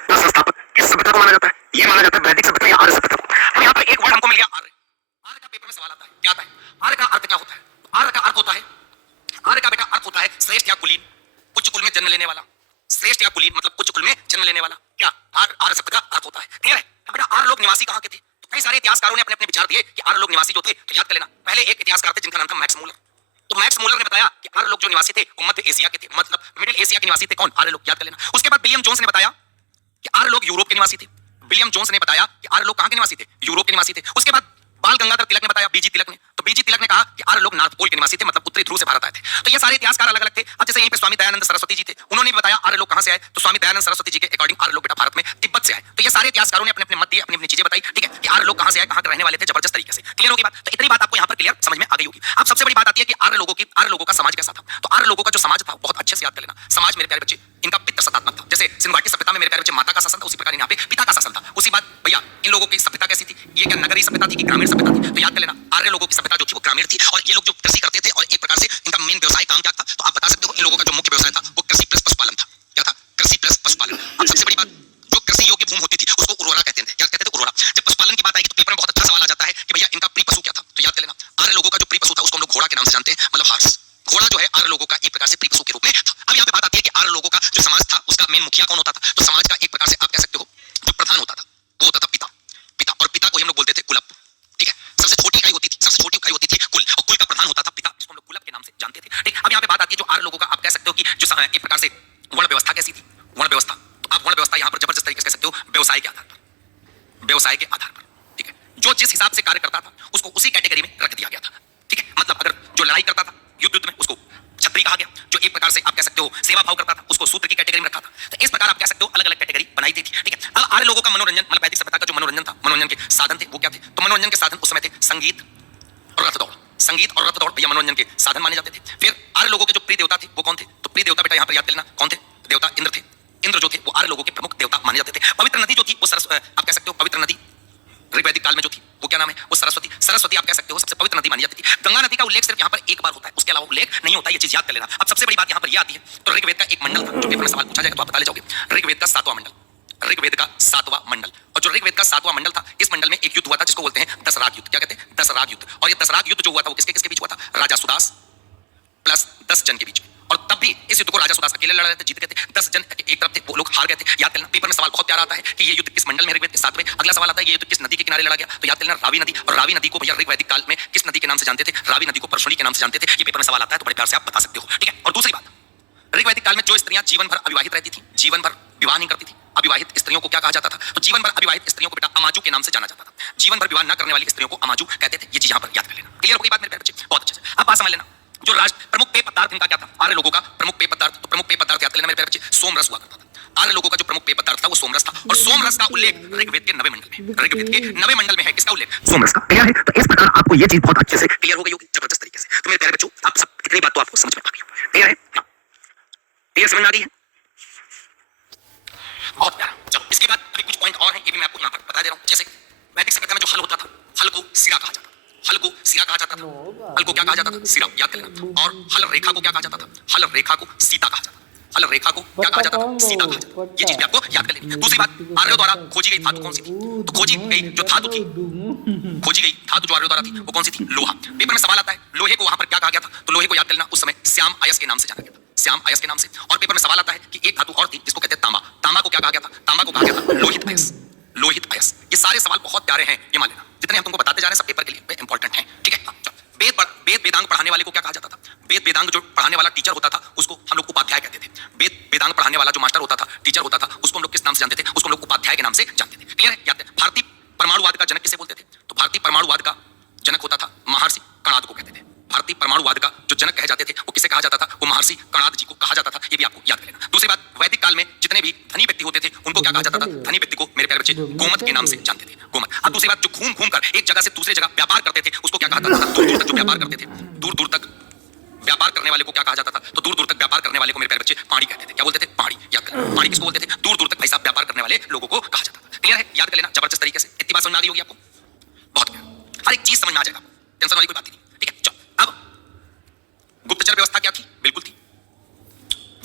का संस्थापक किस सभ्यता को माना जाता है, ये माना जाता है वैदिक सभ्यता या आर्य सभ्यता को। अब यहाँ पर एक वर्ड हमको मिल गया आर्य। आर्य का पेपर में सवाल आता है, क्या आता है आर्य का अर्थ क्या होता है? आर्य का अर्थ होता है, आर्य का बेटा अर्थ होता है श्रेष्ठ या कुलीन, उच्च कुल में जन्म लेने वाला। श्रेष्ठ या कुलीन मतलब उच्च कुल में जन्म लेने वाला, क्या आर्य शब्द का अर्थ होता है। क्लियर है? अब बेटा आर्य लोग निवासी कहाँ के थे? तो कई सारे इतिहासकारों ने अपने अपने विचार दिए कि आर्य लोग निवासी जो थे, तो याद कर लेना पहले एक इतिहासकार थे जिनका नाम था मैक्स मूलर। तो मैक्स मूलर ने बताया कि आर्य लोग जो निवासी थे वो मध्य एशिया के थे, मतलब मिडिल एशिया के निवासी थे। कौन? आर्य लोग, याद कर लेना। उसके बाद विलियम जोन्स ने बताया कि आर्य लोग यूरोप के निवासी थे। विलियम जोन्स ने बताया कि आर्य लोग कहाँ के निवासी थे? यूरोप के निवासी थे। उसके बाद बाल गंगाधर तिलक ने बताया, बीजी तिलक ने, तो बीजी तिलक ने कहा कि आर्य लोग नॉर्थ पोल के निवासी थे, मतलब उत्तरी ध्रुव से भारत आए थे। तो ये सारे इतिहासकार अलग अलग थे। अब जैसे यहीं पे सरस्वती जी थे, उन्होंने भी बताया आर्य लोग कहां से आए, तो स्वामी दयानंद सरस्वती जी के अकॉर्डिंग आर्य लोग बेटा भारत में तिब्बत से आए। तो ये सारे इतिहासकारों ने अपने अपने मत दिए, अपनी अपनी चीजें बताई, ठीक है, कि आर्य लोग कहां से आए, कहां के रहने वाले थे, जबरदस्त तरीके से क्लियर होगी बात। तो इतनी बात आपको यहां पर क्लियर समझ में आ गई होगी। अब सबसे बड़ी बात आती है कि आर्य लोगों का समाज कैसा था। तो आर्य लोगों का जो समाज था बहुत अच्छे से याद कर लेना। समाज मेरे प्यारे बच्चे इनका पितृ सत्तात्मक था। जैसे सिंधु घाटी सभ्यता में मेरे प्यारे बच्चे माता का शासन था, उसी प्रकार यहाँ पे पिता का शासन था। उसी बात भैया इन लोगों की सभ्यता कैसी थी, ये क्या नगरीय सभ्यता थी कि ग्रामीण सभ्यता थी, तो याद कर लेना आर्य लोगों की सभ्यता जो थी वो ग्रामीण थी, और ये लोग जो कृषि करते थे और एक प्रकार से इनका मेन व्यवसाय काम क्या था, तो आप बता सकते हो इन लोगों का जो मुख्य व्यवसाय था वो कृषि प्लस पशुपालन था। क्या था? कृषि प्लस पशुपालन। अब सबसे बड़ी बात, जो कृषि योग्य भूमि होती थी उसको उर्वरा कहते थे। क्या कहते थे? उर्वरा। जब पशुपालन की बात आएगी तो पेपर में बहुत अच्छा सवाल आ जाता है कि भैया इनका प्रिय पशु क्या था, तो याद कर लेना आर्य लोगों का जो प्रिय पशु था उसको हम लोग घोड़ा के नाम से जानते हैं, मतलब हॉर्स। घोड़ा जो है आर्य लोगों का एक प्रकार से प्रिय पशु के रूप में था। अब यहाँ पे बात आती है कि आर्य लोगों का जो समाज था उसका मेन मुखिया कौन होता था, तो समाज का एक प्रकार से आप कह सकते हो जो प्रधान होता था वो होता था पिता। पिता, और पिता को हम लोग बोलते थे कुलप, ठीक है। सबसे छोटी इकाई होती थी, सबसे छोटी इकाई होती थी कुल, और कुल का प्रधान होता था पिता, जिसको हम लोग कुलप के नाम से जानते थे, ठीक। अब यहाँ पे बात आती है जो आर्य लोगों का आप कह सकते हो कि जो एक प्रकार से वर्ण व्यवस्था कैसी थी, वर्ण व्यवस्था, तो आप वर्ण व्यवस्था यहाँ पर जबरदस्त तरीके से कह सकते हो व्यवसाय के आधार पर, व्यवसाय के आधार पर, ठीक है। जो जिस हिसाब से कार्य करता था उसको उसी कैटेगरी में रख दिया गया था, ठीक है। मतलब अगर जो लड़ाई करता था युद्ध में उसको क्षत्रिय कहा गया, जो एक प्रकार से आप कह सकते हो सेवा भाव करता था उसको शूद्र की कैटेगरी में रखा था। तो इस प्रकार आप कह सकते हो अलग अलग कैटेगरी बनाई थी, ठीक है। अब आर्य लोगों का मनोरंजन, मतलब वैदिक सभ्यता का जो मनोरंजन था, मनोरंजन के साधन थे वो क्या थे, तो मनोरंजन के साधन उस समय थे संगीत और रथ दौड़। संगीत और रथ दौड़ भैया मनोरंजन के साधन माने जाते थे। फिर आर्य लोगों के जो प्रिय देवता थे वो कौन थे, तो प्रिय देवता बेटा यहाँ पर याद कर लेना कौन थे, देवता इंद्र थे। इंद्र जो थे वो आर्य लोगों के प्रमुख देवता माने जाते थे। पवित्र नदी जो थी वो आप कह सकते हो पवित्र नदी ऋग्वैदिक काल में जो थी वो क्या नाम है, वो सरस्वती। सरस्वती आप कह सकते हो सबसे पवित्र नदी मानी जाती थी। गंगा नदी का उल्लेख सिर्फ यहाँ पर एक बार होता है, उसके अलावा उल्लेख नहीं होता, ये चीज याद कर लेना। अब सबसे बड़ी बात यहाँ पर यह आती है, तो ऋग्वेद का एक मंडल था, जो पेपर में सवाल पूछा जाएगा तो आप बता ले जाओगे। ऋग्वेद का 7वां मंडल, ऋग्वेद का 7वां मंडल, और जो ऋग्वेद का 7वां मंडल था इस मंडल में एक युद्ध हुआ था जिसको बोलते हैं दशराग युद्ध। क्या कहते हैं? दशराग युद्ध। और ये दशराग युद्ध जो हुआ था वो किसके किसके बीच हुआ था, राजा सुदास प्लस 10 जन के बीच में। और तब भी इस युद्ध को राजा सुदास अकेले लड़ रहे थे, जीत गए थे। 10 जन एक तरफ थे, वो लोग हार गए थे। याद करना पेपर में सवाल बहुत प्यारा आता है कि ये युद्ध किस मंडल में, ऋग्वेद के 7वें। अगला सवाल आता है ये युद्ध किस नदी के किनारे लड़ा गया, तो याद करना रावी नदी। और रावी नदी को भैया ऋग्वैदिक काल में किस नदी के नाम से जानते थे, रावी नदी को परशुनी के नाम से जानते थे। ये पेपर में सवाल आता है तो बड़े प्यार से आप बता सकते हो, ठीक है। और दूसरी बात, ऋग्वैदिक काल में जो स्त्रियां जीवन भर अविवाहित रहती थी, जीवन भर विवाह नहीं करती थी, अविवाहित स्त्रियों को क्या कहा जाता था, तो जीवन भर अविवाहित स्त्रियों को बेटा अमाजू के नाम से जाना जाता था। जीवन भर विवाह न करने वाली स्त्रियों को अमाजू कहते थे। ये चीज यहाँ पर याद कर लेना। क्लियर हो गई बात मेरे प्यारे बच्चे? बहुत अच्छे से अब बात समझ लेना। जो राष्ट्र प्रमुख पेय पदार्थ इनका क्या था, आर्य लोगों का प्रमुख पेय पदार्थ, तो प्रमुख पेय पदार्थ याद कर लेना मेरे प्यारे बच्चे, सोमरस हुआ करता था। आर्य लोगों का जो प्रमुख पेय पदार्थ था वो सोमरस था, और सोमरस का उल्लेख ऋग्वेद के 9वें मंडल में, ऋग्वेद के 9वें मंडल में है। किसका उल्लेख? सोमरस का। क्लियर है? तो इस प्रकार आपको ये चीज बहुत अच्छे से क्लियर हो गई होगी, जबरदस्त तरीके से। तो मेरे प्यारे बच्चों आप सब इतनी बात तो आपको समझ में आ गई होगी। क्लियर है? क्लियर समझ में आ गई है? बहुत प्यारा। चलो इसके बाद अभी कुछ पॉइंट और हैं, ये भी मैं आपको यहाँ पर बता दे रहा हूँ। जैसे वैदिक सभ्यता में जो हल होता था, हल को सिरा कहा जाता था, हल को सिरा कहा जाता था, हल को क्या कहा जाता था, सिरा, याद कर लेना। और हल रेखा को क्या कहा जाता था, हल रेखा को सीता कहा जाता था, हल रेखा को क्या कहा जाता था, सीता कहा जाता था। ये चीज भी आपको याद कर लेनी। दूसरी बात, आर्यों द्वारा खोजी गई धातु कौन सी थी, तो खोजी गई जो धातु थी, खोजी गई धातु जो आर्यों द्वारा थी वो कौन सी थी, लोहा। पेपर में सवाल आता है लोहे को वहां पर क्या कहा गया था, तो लोहे को याद कर लेना उस समय श्याम अयस के नाम से जाना गया था, श्याम अयस के नाम से। और पेपर में सवाल आता है कि एक धातु और थी जिसको कहते हैं तांबा, तांबा को क्या कहा गया था, तांबा को कहा गया था लोहित अयस, लोहित अयस। ये सारे सवाल बहुत प्यारे हैं, ये मान लेना। जितने हम तुमको बताते जा रहे हैं सब पेपर के लिए इंपॉर्टेंट है, ठीक है। वेद वेदांग पढ़ाने वाले को क्या कहा जाता था, वेद वेदांग जो पढ़ाने वाला टीचर होता था उसको हम लोग उपाध्याय कहते थे। वेद वेदांग पढ़ाने वाला जो मास्टर होता था, टीचर होता था, उसको हम लोग किस नाम से जानते थे, उसको हम लोग उपाध्याय के नाम से जानते थे। क्लियर है? याद है? भारतीय परमाणुवाद का जनक किसे बोलते थे, तो भारतीय परमाणुवाद का जनक होता था महर्षि कणाद को कहते थे। भारतीय परमाणुवाद का जो जनक कहे जाते थे वो किसे कहा जाता था, वो महर्षि कणाद जी को कहा जाता था। ये भी आपको याद कर लेना। दूसरी बात, वैदिक काल में जितने भी धनी व्यक्ति होते थे उनको क्या कहा जाता था, धनी व्यक्ति को मेरे प्यारे बच्चे गोमत के नाम से जानते थे, गोमत। अब दूसरी बात, जो घूम घूम कर एक जगह से दूसरी जगह व्यापार करते थे उसको क्या कहा जाता था, दूर दूर तक जो व्यापार करते थे, दूर दूर तक व्यापार करने वाले को क्या कहा जाता था, तो दूर दूर तक व्यापार करने वाले को मेरे प्यारे बच्चे पाणी कहते थे। क्या बोलते थे, पाणी। याद कर, पाणी किसको बोलते थे, दूर दूर तक भाई साहब व्यापार करने वाले लोगों को कहा जाता था। क्लियर है? याद कर लेना जबरदस्त तरीके से। इतनी बात समझ में आ गई होगी आपको? बहुत प्यार, हर एक चीज समझ में आ जाएगा, टेंशन वाली कोई बात नहीं, ठीक है। चलो अब गुप्तचर व्यवस्था क्या थी, बिल्कुल थी।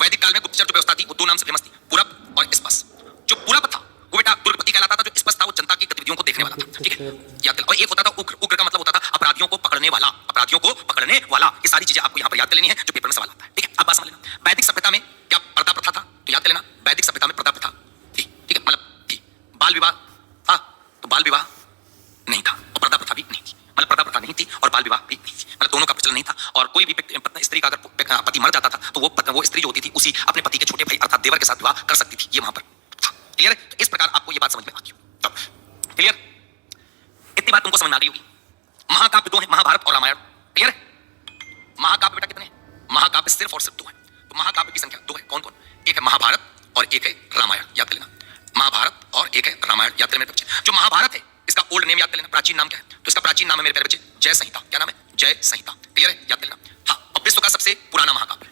वैदिक काल में गुप्तचर जो व्यवस्था थी वो दो नाम से फेमस थी, पूरब और स्पस। जो पूरब था वो बेटा दुर्गपति कहलाता था, जो स्पस था वो जनता की गतिविधियों को देखने वाला था, ठीक है। याद कर। और एक होता था उग्र, उग्र का मतलब होता था अपराधियों को पकड़ने वाला, अपराधियों को पकड़ने वाला। ये सारी चीजें आपको यहाँ पर याद कर लेनी है जो पेपर में सवाल आता है, ठीक है। अब बात समझ लेना, वैदिक सभ्यता में क्या पर्दा प्रथा था, तो याद कर लेना वैदिक सभ्यता में पर्दा प्रथा थी, ठीक है, मतलब थी। बाल विवाह था, तो बाल विवाह नहीं था, और पर्दा प्रथा भी नहीं थी, मतलब पर्दा प्रथा नहीं थी और बाल विवाह भी नहीं थी, मतलब दोनों का प्रचलन नहीं था। और कोई भी स्त्री का अगर पति मर जाता था तो वो स्त्री जो होती थी उसी अपने पति के छोटे भाई अर्थात देवर के साथ विवाह कर सकती थी, ये वहां पर था। क्लियर है? तो इस प्रकार आपको ये बात समझ में आ गई। तब क्लियर, इतनी बात तुमको समझ में आ गई होगी। महाकाव्य दो है, महाभारत और रामायण। क्लियर है? महाकाव्य बेटा कितने हैं, महाकाव्य सिर्फ और सिर्फ दो है, तो महाकाव्य की संख्या दो है। कौन कौन? रामायण याद कर लेना मेरे बच्चे। जो महाभारत है इसका ओल्ड नेम याद कर लेना, प्राचीन नाम क्या है? तो इसका प्राचीन नाम है मेरे प्यारे बच्चे जय संहिता। क्या नाम है? जय संहिता। क्लियर है? याद कर लेना। हाँ, और विश्व का सबसे पुराना महाकाव्य,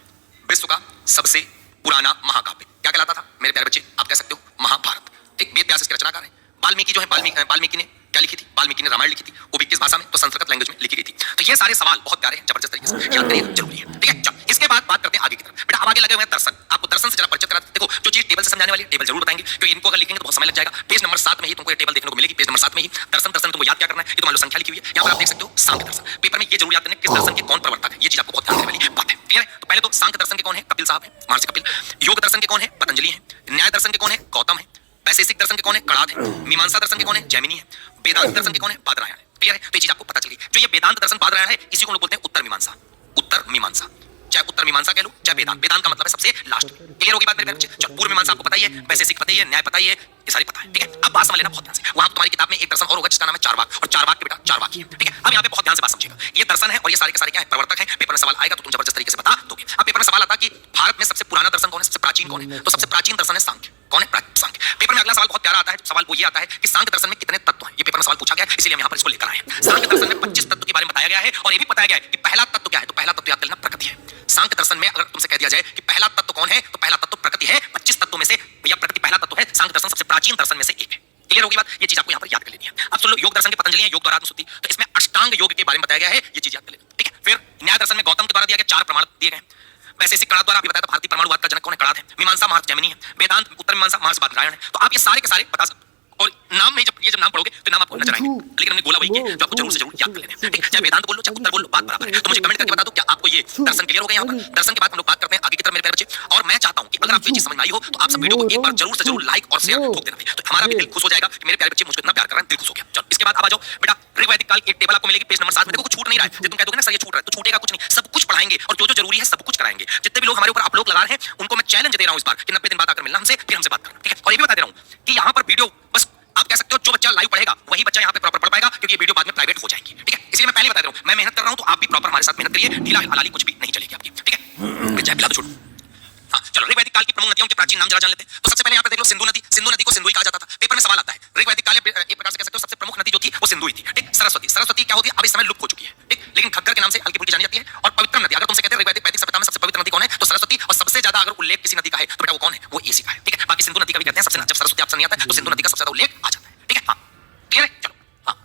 विश्व का सबसे पुराना महाकाव्य क्या कहलाता था मेरे प्यारे बच्चे? आप कह सकते हो महाभारत। ठीक, वेद व्यास इसके रचनाकार है। वाल्मीकि जो है, वाल्मीकि ने क्या लिखी थी? वाल्मीकि ने रामायण लिखी थी, वो भी किस भाषा में? तो संस्कृत लैंग्वेज में लिखी गई थी। तो ये सारे सवाल बहुत प्यारे हैं, जबरदस्त तरीके से याद करिए, जरूरी है। ठीक है, चल इसके बाद बात करते हैं आगे की तरफ। बेटा अब आगे लगे हुए हैं दर्शन। आपको दर्शन से जरा परिचित कराते हैं। देखो जो चीज टेबल से समझाने वाली है, टेबल जरूर बताएंगे, क्योंकि इनको अगर लिखेंगे तो बहुत समय लग जाएगा। पेज नंबर 7 में ही तुमको ये टेबल देखने को मिलेगी, पेज नंबर 7 में ही दर्शन। दर्शन तुमको याद क्या करना है? ये तो मान लो संख्या लिखी हुई है, यहाँ पर आप देख सकते हो सांख्य दर्शन। पेपर में ये जरूर याद करना है किस दर्शन के कौन प्रवर्तक है, ये चीज आपको बहुत ध्यान देने वाली बात है। क्लियर है? तो पहले तो सांख्य दर्शन के कौन है? कपिल साहब है, महर्षि कपिल। योग दर्शन के कौन है? पतंजलि है। न्याय दर्शन के कौन है? गौतम है। वैशेषिक दर्शन के कौन है? कणाद है। मीमांसा दर्शन के कौन है? जैमिनी है। वेदांत दर्शन के कौन है? बादरायण है। क्लियर है? तो ये चीज आपको पता चली। जो ये वेदांत दर्शन बादरायण है, इसी को लोग बोलते हैं उत्तर मीमांसा। उत्तर मीमांसा, चाहे उत्तर मीमांसा कह लो चाहे वेदांत। वेदांत का मतलब है सबसे लास्ट। क्लियर होगी बात मेरे बच्चे? चलो पूर्व मीमांसा आपको पता ही है, वैशेषिक पता ही है, न्याय पता ही है, ये सारी पता है। ठीक है, अब बात समझ लेना बहुत ध्यान से। वहां तुम्हारी किताब में एक दर्शन और होगा जिसका नाम है चारवाक, और चारवाक के बेटा चारवाक ही है। ठीक है, अब यहाँ पे बहुत ध्यान से बात समझिएगा। ये दर्शन है और ये सारे के सारे क्या है? प्रवर्तक है। पेपर में सवाल आएगा तो तुम जबरदस्त तरीके से बता दोगे। अब पेपर में सवाल आता कि भारत में सबसे पुराना दर्शन कौन है, सबसे प्राचीन कौन है? तो सबसे प्राचीन दर्शन है सांख्य। कौन है? सांख्य। पेपर में अगला सवाल बहुत प्यारा आता है, सवाल वो ये आता है कि सांख्य दर्शन में कितने तत्व हैं? ये पेपर में सवाल पूछा गया है, इसलिए हम यहाँ पर इसको लेकर आए हैं। सांख्य दर्शन में 25 तत्व के बारे में बताया गया है, और ये भी बताया गया है कि पहला तत्व क्या है? तो पहला तत्व याद कर लेना, प्रकृति है। सांख्य दर्शन में अगर तुमसे कह दिया जाए कि पहला तत्व कौन है, तो पहला तत्व प्रकृति है। 25 तत्वों में से भैया प्रकृति पहला तत्व है। सांख्य दर्शन सबसे प्राचीन दर्शन में से एक है। क्लियर होगी बात? ये चीज आपको यहाँ पर याद कर लेनी है। अब सुन लो, योग दर्शन के पतंजलि है, योग द्वारा आत्मशुद्धि, तो इसमें अष्टांग योग के बारे में बताया गया है, ये चीज याद कर लेना। ठीक है, फिर न्याय दर्शन में गौतम के द्वारा दिया गया 4 प्रमाण दिए गए। वैशेषिक कणाद द्वारा अभी बताया था, भारतीय परमाणुवाद का जनक कौन है? कणाद है। मीमांसा महर्षि जैमिनी है। वेदांत उत्तर मीमांसा महर्षि बादरायण है। तो आप ये सारे के सारे बता सकते, और नाम में जब नाम पढ़ोगे तो नाम आपको नजर आएंगे, लेकिन हमने बोला वही है जो आपको जरूर से जरूर याद कर लेना है। ठीक है, चाहे वेदांत बोल लो चाहे उत्तर बोल लो, बात बराबर है। तो मुझे कमेंट करके बता दो क्या आपको ये दर्शन क्लियर हो गया? यहाँ पर दर्शन के बाद हम लोग बात करते हैं आगे की तरफ मेरे प्यारे बच्चे। और मैं चाहता हूं कि अगर आपको ये चीज समझ में आई हो तो आप सब वीडियो को एक बार जरूर से जरूर लाइक और शेयर ठोक देना भाई, तो हमारा भी दिल खुश हो जाएगा कि मेरे प्यारे बच्चे मुझको इतना प्यार कर रहे हैं, दिल खुश हो गया। चलो इसके बाद अब आ जाओ बेटा, ऋग्वैदिक काल की एक टेबल आपको मिलेगी पेज नंबर 7 में। देखो कुछ छूट नहीं रहा है, तुम कह दोगे ना सर ये छूट रहा है, तो छूटेगा कुछ नहीं, सब कुछ पढ़ाएंगे और जो जो जरूरी है सब कुछ कराएंगे। जितने भी लोग हमारे ऊपर आप लोग लगा रहे हैं उनको मैं चैलेंज दे रहा हूं इस बार कि 90 दिन बाद आकर मिलना हमसे, फिर हमसे बात करना। ठीक है, और ये भी बता दे रहा हूं कि यहाँ पर वीडियो बस आप कह सकते हो जो बच्चा लाइव पढ़ेगा वही बच्चा यहाँ पे प्रॉपर पढ़ पाएगा, क्योंकि ये वीडियो बाद में प्राइवेट हो जाएगी। ठीक है, इसलिए मैं पहले बता रहा हूँ, मैं मेहनत कर रहा हूँ तो आप भी प्रॉपर हमारे साथ मेहनत करिए, ढीला हलाली कुछ भी नहीं चलेगी आपकी। ठीक है, चाहे पिला दो छोड़ो। हाँ चलो, ऋग्वैदिक काल की प्रमुख नदियों के प्राचीन नाम जरा जान लेते हैं। तो सबसे पहले यहाँ पे देख लो सिंधु नदी। सिंधु नदी को सिंधु ही कहा जाता था। पेपर में सवाल आता है, ऋग्वैदिक काल में एक प्रकार से कह सकते हो सबसे प्रमुख नदी जो थी वो सिंधु ही थी। ठीक, सरस्वती, सरस्वती क्या होती है? अब इस समय लुप्त हो चुकी है। ठीक, लेकिन खग्गर के नाम से हल्की फुल्की जानी जाती है। और पवित्र नदी, अगर तुमसे कहते हैं ऋग्वैदिक वैदिक सभ्यता में सबसे पवित्र नदी कौन है, तो सरस्वती। और सबसे ज्यादा अगर उल्लेख किसी नदी का है तो बेटा वो कौन है? वो इसी का है। ठीक है, बाकी सिंधु नदी का भी कहते हैं सबसे, जब सरस्वती ऑप्शन नहीं आता है तो सिंधु नदी का सबसे ज्यादा उल्लेख आ जाता है। ठीक है, हाँ क्लियर है? चलो हाँ,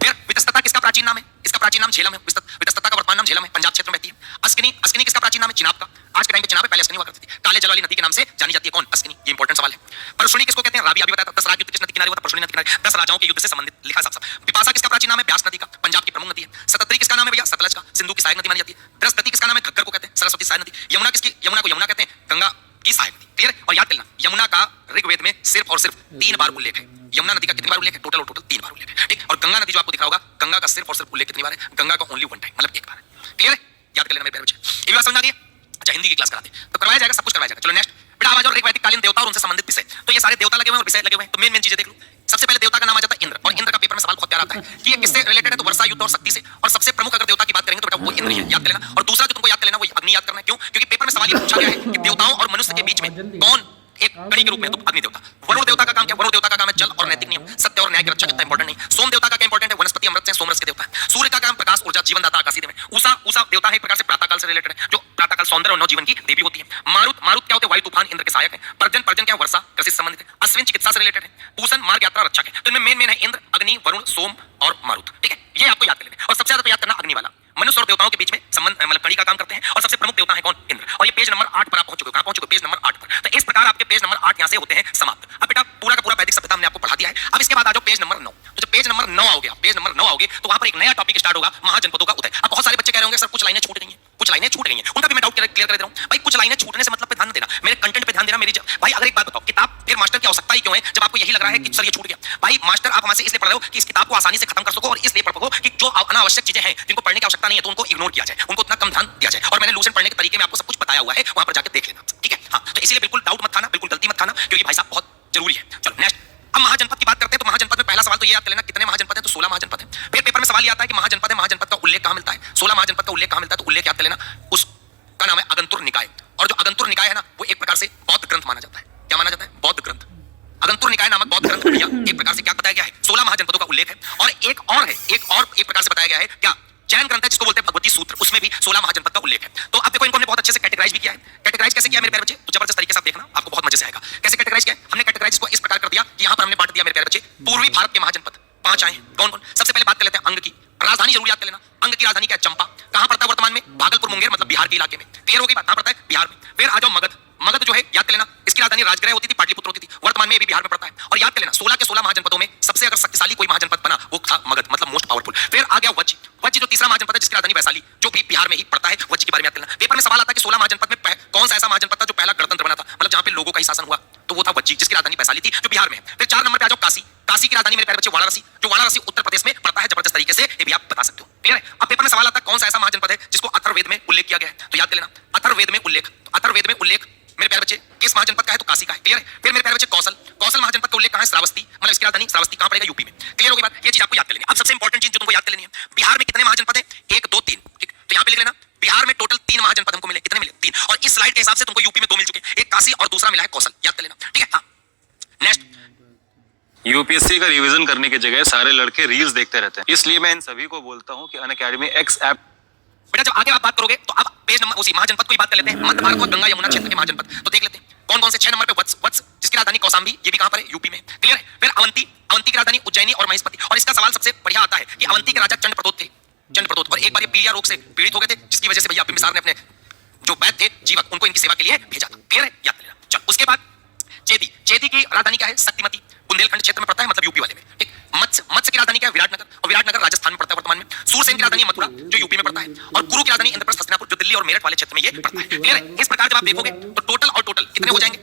फिर वितस्तता किसका प्राचीन नाम है? इसका प्राचीन नाम झेलम है। वितस्तता का वर्तमान नाम झेलम है, पंजाब क्षेत्र में बहती है। अस्किनी, अस्किनी किसका प्राचीन नाम है? चिनाब का। आज के टाइम पे चिनाब है, पहले अस्किनी हुआ करती थी। काले जल वाली नदी के नाम से जानी जाती है कौन? अस्किनी। ये इंपॉर्टेंट सवाल है। परशुनी किसको कहते हैं? रावी अभी बताया था। 10 राज युद्ध किस नदी किनारे हुआ था? परशुनी नदी किनारे। 10 राजाओं के युद्ध से संबंधित लिखा साफ साफ। विपाशा किसका प्राचीन नाम है? ब्यास नदी का, पंजाब की प्रमुख नदी है। सतत्री किसका नाम है भैया? सतलज का, सिंधु की सहायक नदी मानी जाती है। बृहस्पति किसका नाम है? घग्गर को कहते हैं, सरस्वती सहायक नदी। यमुना किसकी? यमुना को यमुना कहते हैं, गंगा की सहायक नदी। क्लियर? और याद करना, यमुना का ऋग्वेद में सिर्फ और सिर्फ 3 बार उल्लेख है। यमुना नदी का कितनी बार उल्लेख है? टोटल 3 बार उल्लेख है। ठीक, और गंगा नदी जो आपको दिखा होगा, गंगा का सिर्फ और सिर्फ उल्लेख कितनी बार है? गंगा का ओनली 1 टाइम, मतलब 1 बार है। क्लियर है? याद कर लेना मेरे प्यारे बच्चे। ये बात समझ आ गई? अच्छा, हिंदी की क्लास कराते हैं तो करवाया जाएगा, सब कुछ करवाया जाएगा। चलो नेक्स्ट बेटा आ जाओ, ऋग्वैदिक कालीन देवता और उनसे संबंधित विषय। तो ये सारे देवता लगे हुए हैं और विषय लगे हुए हैं, तो मेन चीजें देख लो। सबसे पहले देवता का नाम आ जाता है इंद्र, और इंद्र का पेपर में सवाल बहुत प्यारा आता है कि ये किससे रिलेटेड है? तो वर्षा, युद्ध और शक्ति से। और सबसे प्रमुख अगर देवता की बात करेंगे तो बेटा वो इंद्र है, याद कर लेना। और दूसरा जो तुमको याद कर लेना वो अग्नि याद करना है। क्यों? क्योंकि पेपर में सवाल ये पूछा गया है कि देवताओं और मनुष्य के बीच में कौन एक कड़ी के रूप में? तो अग्नि देवता। वरुण देवता का काम क्या? वरुण देवता का काम है जल और नैतिक नियम, सत्य और न्याय की रक्षा। कितना इंपॉर्टेंट नहीं। सोम देवता का क्या इंपॉर्टेंट है? वनस्पति अमृत से, सोमरस के देवता है। सूर्य का काम प्रकाश, ऊर्जा, जीवनदाता, आकाशीय में। उषा देवता है एक प्रकार से प्रातःकाल से रिलेटेड है, जो प्रातःकाल सौंदर्य और नवजीवन की देवी होती है। मारुत क्या होते हैं? वायु तूफान, इंद्र के सहायक है। पर्जन क्या? वर्षा, कृषि से संबंधित है। अश्विन चिकित्सा से रिलेटेड है। पूषण मार्ग यात्रा रक्षक है। तो इनमें मेन है इंद्र, अग्नि, वरुण, सोम और मारुत। ठीक है, ये आपको याद कर लेना। और सबसे ज्यादा तो याद करना अग्नि वाला। मनुष्य और देवताओं के बीच में संबंध, मतलब कड़ी का काम करते हैं, और सबसे प्रमुख देवता है कौन? इंद्र। और ये पेज नंबर 8 पर आप पहुंच चुके हो। कहां पहुंच चुके हो? पेज नंबर 8 पर। तो इस प्रकार आपके पेज नंबर 8 यहां से होते हैं समाप्त। अब बेटा पूरा का पूरा वैदिक सभ्यता हमने आपको पढ़ा दिया है। अब इसके बाद आ जाओ पेज नंबर 9। तो जब पेज नंबर 9 आओगे, पेज नंबर 9 आओगे तो वहां पर एक नया टॉपिक स्टार्ट होगा, महाजनपदों का उदय। अब बहुत सारे बच्चे कह रहे होंगे सर कुछ लाइनें छूट गई हैं, कुछ लाइनें छूट गई हैं। उनका भी मैं डाउट क्लियर कर दे रहा हूं भाई। कुछ लाइनें छूटने से मतलब पे ध्यान देना, मेरे कंटेंट पे ध्यान देना। भाई अगर एक बात बताओ, किताब फिर मास्टर की आवश्यकता ही क्यों है जब आपको यही लग रहा है कि सर ये छूट गया? भाई मास्टर आप हमसे इसलिए पढ़ रहे हो कि इस किताब को आसानी से खत्म कर सको, और इसलिए पढ़ सको कि जो अनावश्यक चीजें हैं जिनको पढ़ने की आवश्यकता नहीं है तो उनको इग्नोर किया जाए, उनको उतना कम ध्यान दिया जाए। और मैंने लूसेंट पढ़ने के तरीके में आपको सब कुछ बताया हुआ है, वहां पर जाकर देख लेना। ठीक है, हाँ तो इसलिए बिल्कुल डाउट मत खाना, बिल्कुल गलती मत खाना, क्योंकि भाई साहब बहुत जरूरी है। चलो नेक्स्ट, अब महाजनपद की बात करते हैं। तो महाजनपद में पहला सवाल तो ये याद कर लेना, कितने महाजनपद हैं? तो 16 महाजनपद हैं। फिर पेपर में सवाल ये आता है कि महाजनपद है, महाजनपद का उल्लेख कहां मिलता है? 16 महाजनपद का उल्लेख कहां मिलता है? तो उल्लेख याद कर लेना, उसका नाम है अगंतुर निकाय। और जो अगंतुर निकाय है ना, वो एक प्रकार से बौद्ध ग्रंथ माना जाता है। क्या माना जाता है? बौद्ध ग्रंथ। अगंतुर निकाय नामक बौद्ध ग्रंथ में एक प्रकार से क्या बताया गया है, 16 महाजनपदों का उल्लेख है। और एक प्रकार से बताया गया है क्या, जैन ग्रंथ है जिसको बोलते हैं भगवती सूत्र, उसमें भी 16 महाजनपद का उल्लेख है। तो अब देखो इनको हमने बहुत अच्छे से कैटेगराइज भी किया है। कैटेगराइज कैसे किया मेरे प्यारे बच्चे, तो जबरदस्त तरीके से आप देखना, आपको बहुत मजे से आएगा। कैसे कैटेगराइज किया, हमने कैटेगराइज को इस प्रकार कर दिया कि यहाँ पर हमने बांट दिया मेरे प्यारे बच्चे, पूर्वी भारत के महाजनपद 5 आए। कौन कौन, सबसे पहले बात कर लेते हैं अंग की। राजधानी जरूर याद कर लेना, अंग की राजधानी क्या है, चंपा। कहां पड़ता है वर्तमान में, भागलपुर मुंगेर मतलब बिहार के इलाके में। क्लियर हो गई बात, कहां पड़ता है, बिहार में। फिर आ जाओ मगध, मगध जो है याद कर लेना, इसकी राजधानी राजगृह होती थी, पाटलिपुत्र होती थी, वर्तमान में ये भी बिहार में पड़ता है। और याद कर लेना 16 के 16 महाजनपदों में सबसे अगर शक्तिशाली कोई महाजनपद बना वो था मगध, मतलब मोस्ट पावरफुल। फिर आ गया वज्र, वज्र जो तीसरा महाजनपद है जिसकी राजधानी वैशाली, जो भी बिहार में ही पड़ता है। वज्र के बारे में याद करना। पेपर में सवाल आता है कि 16 महाजनपद में कौन सा ऐसा महाजनपद था जो पहला गणतंत्र बना था, मतलब जहां पे लोगों का ही शासन हुआ, तो वो था वज्र जिसकी राजधानी वैशाली थी, जो बिहार में है। फिर 4 नंबर पे आ जाओ काशी, काशी की राजधानी मेरे प्यारे बच्चे वाराणसी, जो वाराणसी उत्तर प्रदेश में पड़ता है। जबरदस्त तरीके से ये भी आप बता सकते हो। क्लियर है। अब पेपर में सवाल आता है कौन सा ऐसा महाजनपद है जिसको अथर्ववेद में उल्लेख किया गया है, तो याद कर लेना अथर्ववेद में उल्लेख। अथर्ववेद में उल्लेख मेरे प्यारे बच्चे किस महाजनपद का है, तो काशी का है। क्लियर है। फिर मेरे प्यारे बच्चे कौशल, कौशल महाजनपद का उल्लेख कहां है, श्रावस्ती, मतलब इसकी राजधानी श्रावस्ती कहां पड़ेगा, यूपी में। क्लियर हो गई बात, ये चीज आपको याद कर लेनी है। अब सबसे इंपॉर्टेंट चीज जो तुमको याद कर लेनी है, बिहार में कितने महाजनपद है, 1 2 3। ठीक, तो यहां पे लिख लेना बिहार में टोटल 3 महाजनपद हमको मिले। कितने मिले, 3। और इस स्लाइड के हिसाब से तुमको यूपी में 2 मिल चुके, एक काशी और दूसरा मिला है कौशल, याद कर लेना। ठीक है। हाँ, नेक्स्ट। यूपीएससी का रिवीजन करने की जगह सारे लड़के रील्स देखते रहते हैं, इसलिए मैं इन सभी को बोलता हूं कि अनअकैडमी एक्स ऐप। बेटा जब आगे आप बात करोगे तो अब पेज नंबर उसी महाजनपद को ही बात कर लेते हैं, मध्य भारत और गंगा यमुना क्षेत्र के महाजनपद। तो देख लेते हैं कौन कौन से। 6 नंबर पे वत्स जिसकी राजधानी कौशाम्बी, ये भी कहां पर है, यूपी में। क्लियर है। फिर अवंती, अवंती की राजधानी उज्जैनी और महेशपति। और इसका सवाल सबसे बढ़िया आता है कि अवंती के राजा चंद्रप्रतोत थे, चंद्रप्रतोत, और एक बार ये पीलिया रोग से पीड़ित हो गए थे, जिसकी वजह से भैया बिंबिसार ने अपने जो वैद्य थे जीवक, उनको इनकी सेवा के लिए भेजा था। क्लियर है, याद कर लेना। चल उसके बाद चेदी, चेदी की राजधानी क्या है, शक्तिमती, बुंदेलखंड क्षेत्र में पड़ता है, मतलब यूपी वाले में। ठीक। मत्स्य की राजधानी क्या है, विराटनगर, और विराटनगर राजस्थान में पड़ता है वर्तमान में। सूरसेन की राजधानी मथुरा, जो यूपी में पड़ता है। और कुरु की राजधानी इंद्रप्रस्थ, हस्तिनापुर, जो दिल्ली और मेरठ वाले क्षेत्र में ये पड़ता है। क्लियर है। इस प्रकार जब आप देखोगे तो टोटल और टोटल कितने हो जाएंगे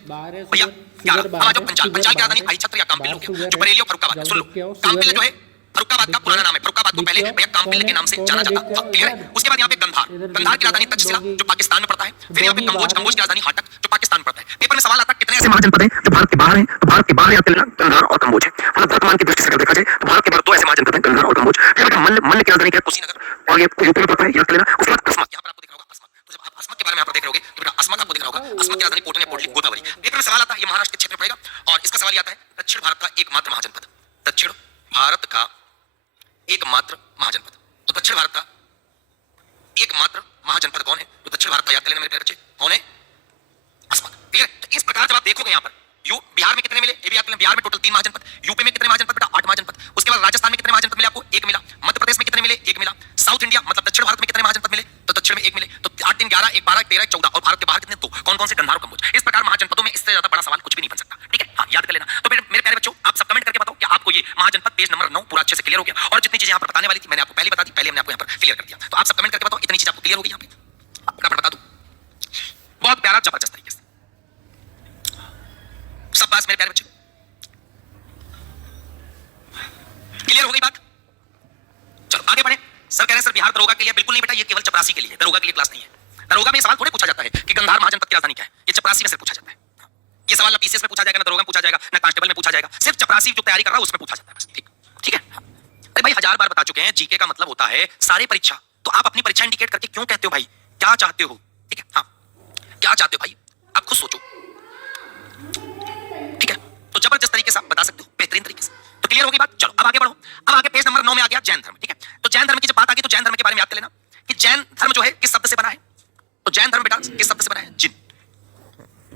भैया, 11। अब आ जाओ पंचाल, पंचाल की राजधानी आईछत्र या काम्पिल हो गया, जो बरेली और फरुखाबाद। सुन लो, काम्पिल जो है फरुखाबाद का पुराना नाम है, फरुखाबाद को पहले भैया काम्पिल के नाम से जाना जाता था। क्लियर है। उसके बाद यहाँ पे गंधार, गंधार की राजधानी तक्षशिला, जो पाकिस्तान में पड़ता है। फिर यहाँ पे कंबोज, कंबोज की राजधानी हाटक, जो पाकिस्तान में पड़ता है। पेपर में सवाल आता है कितने ऐसे महाजनपद हैं जो भारत के बाहर हैं, तो भारत के बाहर याद कर लेना गंधार और कंबोज है। मतलब वर्तमान की दृष्टि से अगर देखा जाए तो भारत के बाहर 2 ऐसे महाजनपद हैं, गंधार और कंबोज। फिर बेटा मल्ल की राजधानी क्या है, कुशीनगर, और ये यूपी में पड़ता है, याद कर लेना। उसके बाद अस्मक, यहाँ पर आपको दिख रहा होगा अस्मक। तो जब आप अस्मक के बारे में यहाँ पर देख रहोगे तो बेटा अस्मक आपको दिख रहा होगा, अस्मक की राजधानी पोटली, पोटली गोदावरी। पेपर में सवाल आता है, ये महाराष्ट्र के क्षेत्र में पड़ेगा। और इसका सवाल आता है दक्षिण भारत का एकमात्र महाजनपद, दक्षिण भारत का एकमात्र महाजनपद। तो दक्षिण भारत का एकमात्र महाजनपद कौन है, तो दक्षिण भारत का याद कर लेना मेरे प्यारे बच्चे, कौन है, अस्मक। क्लियर है। तो इस प्रकार जब आप देखोगे यहाँ पर बिहार में कितने मिले, ये भी याद कर लेना। बिहार में टोटल 3 महाजनपद, यूपी में कितने महाजनपद बेटा, 8 महाजनपद। उसके बाद राजस्थान में कितने महाजनपद मिले आपको, 1 मिला। मध्य प्रदेश में कितने मिले, 1 मिला। साउथ इंडिया मतलब दक्षिण भारत में कितने महाजनपद मिले, तो दक्षिण में 1 मिले। तो 8 3 11 1 12 13 14, और भारत के बाहर कितने, 2। कौन कौन से, गंधार और कंबोज। इस प्रकार महाजनपदों में इससे ज्यादा बड़ा सवाल कुछ भी नहीं बन सकता। ठीक है। हाँ, याद कर लेना। तो मेरे प्यारे बच्चों आप सब कमेंट करके बताओ कि आपको ये महाजनपद पेज नंबर 9 पूरा अच्छे से क्लियर हो गया। और जितनी चीजें यहाँ पर बताने वाली थी मैंने आपको पहले बता दी, पहले हमने आपको यहाँ पर क्लियर कर दिया। तो आप सब कमेंट करके बताओ इतनी चीज आपको क्लियर हो गई। यहाँ पे फटाफट बता दूं, बहुत प्यारा जबरदस्त तरीके से सब बात मेरे प्यारे बच्चे क्लियर हो गई बात। चलो आगे बढ़े। सर कह रहे हैं सर बिहार दरोगा के लिए, बिल्कुल नहीं बेटा, ये केवल चपरासी के लिए, दरोगा के लिए क्लास नहीं है। दरोगा में सवाल थोड़े पूछा जाता है कि गंधार महाजनपद की राजधानी क्या है, ये चपरासी में से पूछा जाता है। ये सवाल ना पीसीएस में पूछा जाएगा, ना दरोगा में पूछा जाएगा, ना कांस्टेबल में पूछा जाएगा, सिर्फ चपरासी जो तैयारी कर रहा है उसमें पूछा जाता है बस। ठीक है। अरे भाई 1000 बार बता चुके हैं, जीके का मतलब होता है सारी परीक्षा। तो आप अपनी परीक्षा इंडिकेट करके क्यों कहते हो भाई, क्या चाहते हो। ठीक है। हाँ, क्या चाहते हो भाई, आप खुद सोचो। ठीक है। तो जबरदस्त तरीके से आप बता सकते हो, बेहतरीन तरीके से। तो क्लियर हो गई बात। चलो अब आगे बढ़ो। अब आगे पेज नंबर 9 में आ गया जैन धर्म। ठीक है। तो जैन धर्म की जब बात आ गई तो जैन धर्म के बारे में याद कर लेना कि जैन धर्म जो है किस शब्द से बना है, तो जैन धर्म बेटा किस शब्द से बना है, जिन,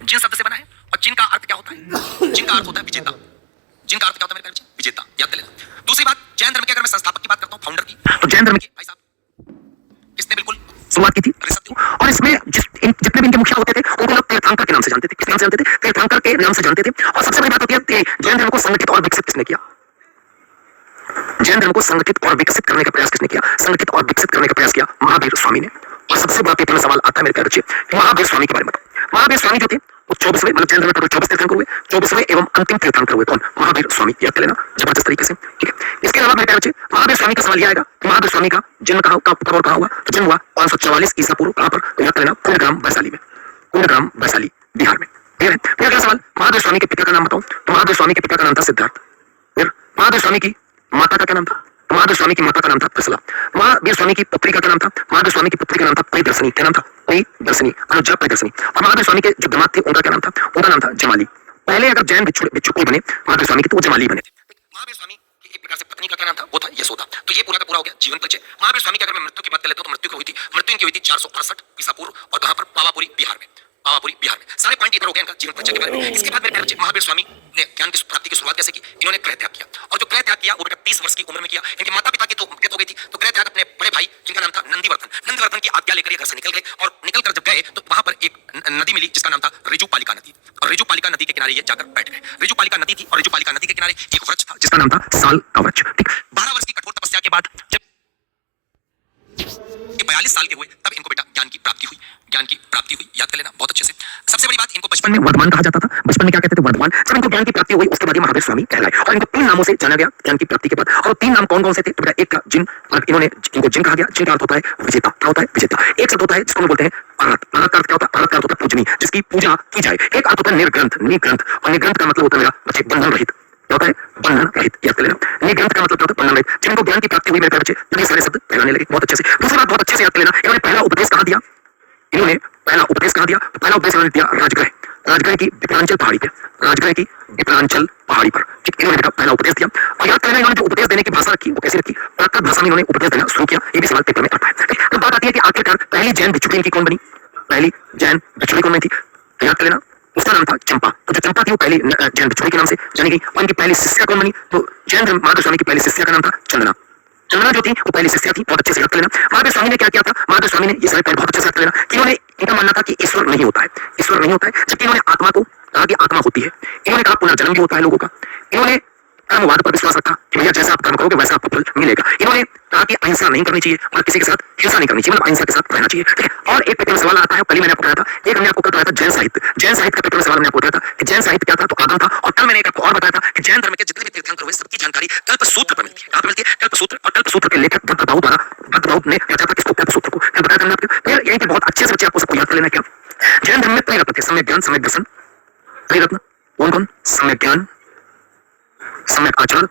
जिन शब्द से बना है। और जिन का अर्थ क्या होता है, जिन का अर्थ होता है विजेता। जिन का अर्थ क्या होता है मेरे प्यारे, विजेता, याद कर लेना। दूसरी बात, जैन धर्म के अगर मैं संस्थापक की बात करता हूं, फाउंडर की, तो जैन धर्म के भाई साहब किसने बिल्कुल शुरुआत की थी, और इसमें जितने भी इनके मुखिया होते थे उनको लोग तीर्थंकर के नाम से जानते थे। किस नाम से जानते थे, तीर्थंकर के नाम से जानते थे। और सबसे बड़ी बात होती है जैन धर्म को संगठित और विकसित किसने किया, जैन धर्म को संगठित और विकसित करने का प्रयास किसने किया, संगठित और विकसित करने का प्रयास किया महावीर स्वामी ने। और सबसे बड़ा पेपर में सवाल आता है मेरे प्यारे बच्चे, महावीर स्वामी के बारे में बताओ। महावीर स्वामी जो थे वो 24वें, मतलब जैन धर्म में 24 तीर्थंकर हुए, 24वें एवं अंतिम तीर्थंकर हुए। कौन, महावीर स्वामी, याद कर लेना जबरदस्त तरीके से। ठीक है। इसके अलावा मेरे प्यारे बच्चे महावीर स्वामी का सवाल यह आएगा कि महावीर स्वामी का जन्म कहाँ हुआ, तो जन्म हुआ 544 ईसा पूर्व, कहां पर, तो याद कर लेना कुंडग्राम वैशाली में, कुंडग्राम वैशाली बिहार में। फिर अगला सवाल, महावीर स्वामी के पिता का नाम बताओ, तो महावीर स्वामी के पिता का नाम था सिद्धार्थ। फिर महावीर स्वामी की माता का क्या नाम था, तो महावीर स्वामी की माता का नाम था प्रसला। महावीर स्वामी की पुत्री का क्या नाम था, महावीर स्वामी की पुत्री का नाम था परिदर्शनी। क्या नाम था, परिदर्शनी, अनुजा परिदर्शनी। और महावीर स्वामी के जो दामाद थे उनका क्या नाम था, उनका नाम था जमाली। पहले अगर जैन भिक्षु कोई बने महावीर स्वामी के तो वो जमाली बने थे। महावीर स्वामी की एक प्रकार से पत्नी का क्या नाम था, वो था यशोदा। तो ये पूरा का पूरा हो गया जीवन परिचय। महावीर स्वामी की अगर मैं मृत्यु की बात कर लेता हूँ तो मृत्यु हुई थी 468 ईसा पूर्व, और कहां पर, पावापुरी बिहार में। पावापुरी बिहार में। सारे पॉइंट इधर हो गए इनका जीवन परिचय के बारे में। इसके बाद मेरे प्यारे बच्चे, महावीर स्वामी ने ज्ञान की प्राप्ति की शुरुआत कैसे की? इन्होंने क्रय त्याग किया, और जो क्रय त्याग किया वो बेटा 30 वर्ष की उम्र में किया। इनके माता पिता की तो मृत्यु हो गई थी, तो क्रय त्याग अपने बड़े भाई जिनका नाम था नंदीवर्धन की आज्ञा लेकर ये घर से निकल गए, और निकल कर जब गए तो वहां पर एक नदी मिली जिसका नाम था रिजुपालिका नदी, और रिजुपालिका नदी के किनारे ये जाकर बैठ गए। रिजुपालिका नदी थी, और रिजुपालिका नदी के किनारे एक वृक्ष था जिसका नाम था साल का वृक्ष। ठीक, 12 वर्ष की कठोर तपस्या के बाद जब 42 साल के हुए तब इनको बेटा ज्ञान की प्राप्ति हुई। ज्ञान की प्राप्ति हुई, याद कर लेना बहुत अच्छे से। सबसे बड़ी बात, इनको बचपन में वर्धमान कहा जाता था। बचपन में क्या कहते थे? वर्धमान। जब इनको ज्ञान की प्राप्ति हुई उसके बाद ये महावीर स्वामी कहलाए, और इनको 3 नामों से जाना गया ज्ञान की प्राप्ति के बाद। और 3 नाम कौन कौन से थे? तो बेटा एक का जिन, इनको जिन कहा गया। जिन का अर्थ होता है विजेता। क्या होता है? विजेता। एक शब्द होता है जिसको हम बोलते हैं अरहत। अरहत का अर्थ क्या होता है? अरहत का अर्थ होता है पूजनीय, जिसकी पूजा की जाए। एक अर्थ होता है निर्ग्रंथ। निग्रंथ, और निग्रंथ का मतलब होता है मेरा बच्चे बंधन रहित। क्या होता है? बंधन रहित। याद कर लेना, निग्रंथ का मतलब क्या होता है? बंधन रहित। जिनको ज्ञान की प्राप्ति हुई मेरे बच्चे, तो ये सारे शब्द कहलाने लगे बहुत अच्छे से। दूसरी बात बहुत अच्छे से याद कर लेना, इन्होंने पहला उपदेश कहाँ दिया? इन्होंने पहला उपदेश कहाँ दिया? पहला उपदेश इन्होंने दिया राजगृह। राजगृह की विप्रांचल पहाड़ी पे। राजगृह की विप्रांचल पहाड़ी पर ठीक इन्होंने बेटा पहला उपदेश दिया। और याद करना, इन्होंने जो उपदेश देने की भाषा रखी वो कैसे रखी? प्राकृत भाषा में इन्होंने उपदेश देना शुरू किया। ये भी सवाल पेपर में आता है। अब बात आती है कि आखिरकार पहली जैन भिक्षुणी इनकी कौन बनी? पहली जैन भिक्षुणी कौन बनी थी? याद कर लेना, उसका नाम था चंपा। तो जो चंपा थी वो पहली जैन भिक्षुणी के नाम से जानी गई। और इनकी पहली शिष्या कौन बनी? तो जैन महावीर स्वामी की पहली शिष्या का नाम था चंदना। चंदना जो थी वो पहली शिष्या थी। बहुत अच्छे से याद कर लेना। महावीर स्वामी ने क्या किया था? महावीर स्वामी ने ये सारे पॉइंट बहुत अच्छे से याद कर लेना कि इन्होंने इनका मानना था कि ईश्वर नहीं होता है, ईश्वर नहीं होता है। जबकि इन्होंने आत्मा को कहा कि आत्मा होती है। इन्होंने कहा पुनर्जन्म भी होता है लोगों का। इन्होंने कर्मवाद पर विश्वास रखा कि भैया जैसा आप कर्म करोगे वैसा आपको फल मिलेगा। इन्होंने कहा कि अहिंसा नहीं करनी चाहिए और किसी के साथ हिंसा नहीं करनी चाहिए, मतलब अहिंसा के साथ रहना चाहिए। ठीक है। और एक पेपर में सवाल आता है, कल मैंने आपको बताया था, एक हमने आपको बताया था जैन साहित्य। जैन साहित्य का पेपर में सवाल मैंने आपको बताया था कि जैन साहित्य क्या था? तो आगम था। और कल मैंने एक आपको और बताया था कि जैन धर्म के जितने भी तीर्थंकर हुए सबकी जानकारी कल्पसूत्र पर मिलती है। कहां पर मिलती है? कल्पसूत्र। और कल्पसूत्र के लेखक भद्रभाऊ द्वारा, भद्रभाऊ ने रचा था किसको? कल्पसूत्र को। मैं बताया था आपको। फिर यहीं पे बहुत अच्छे से बच्चे आपको सबको याद कर लेना क्या जैन धर्म में त्रिरत्न थे, सम्यक ज्ञान, सम्यक दर्शन। त्रिरत्न कौन कौन? सम्यक ज्ञान, सम्यक आचरण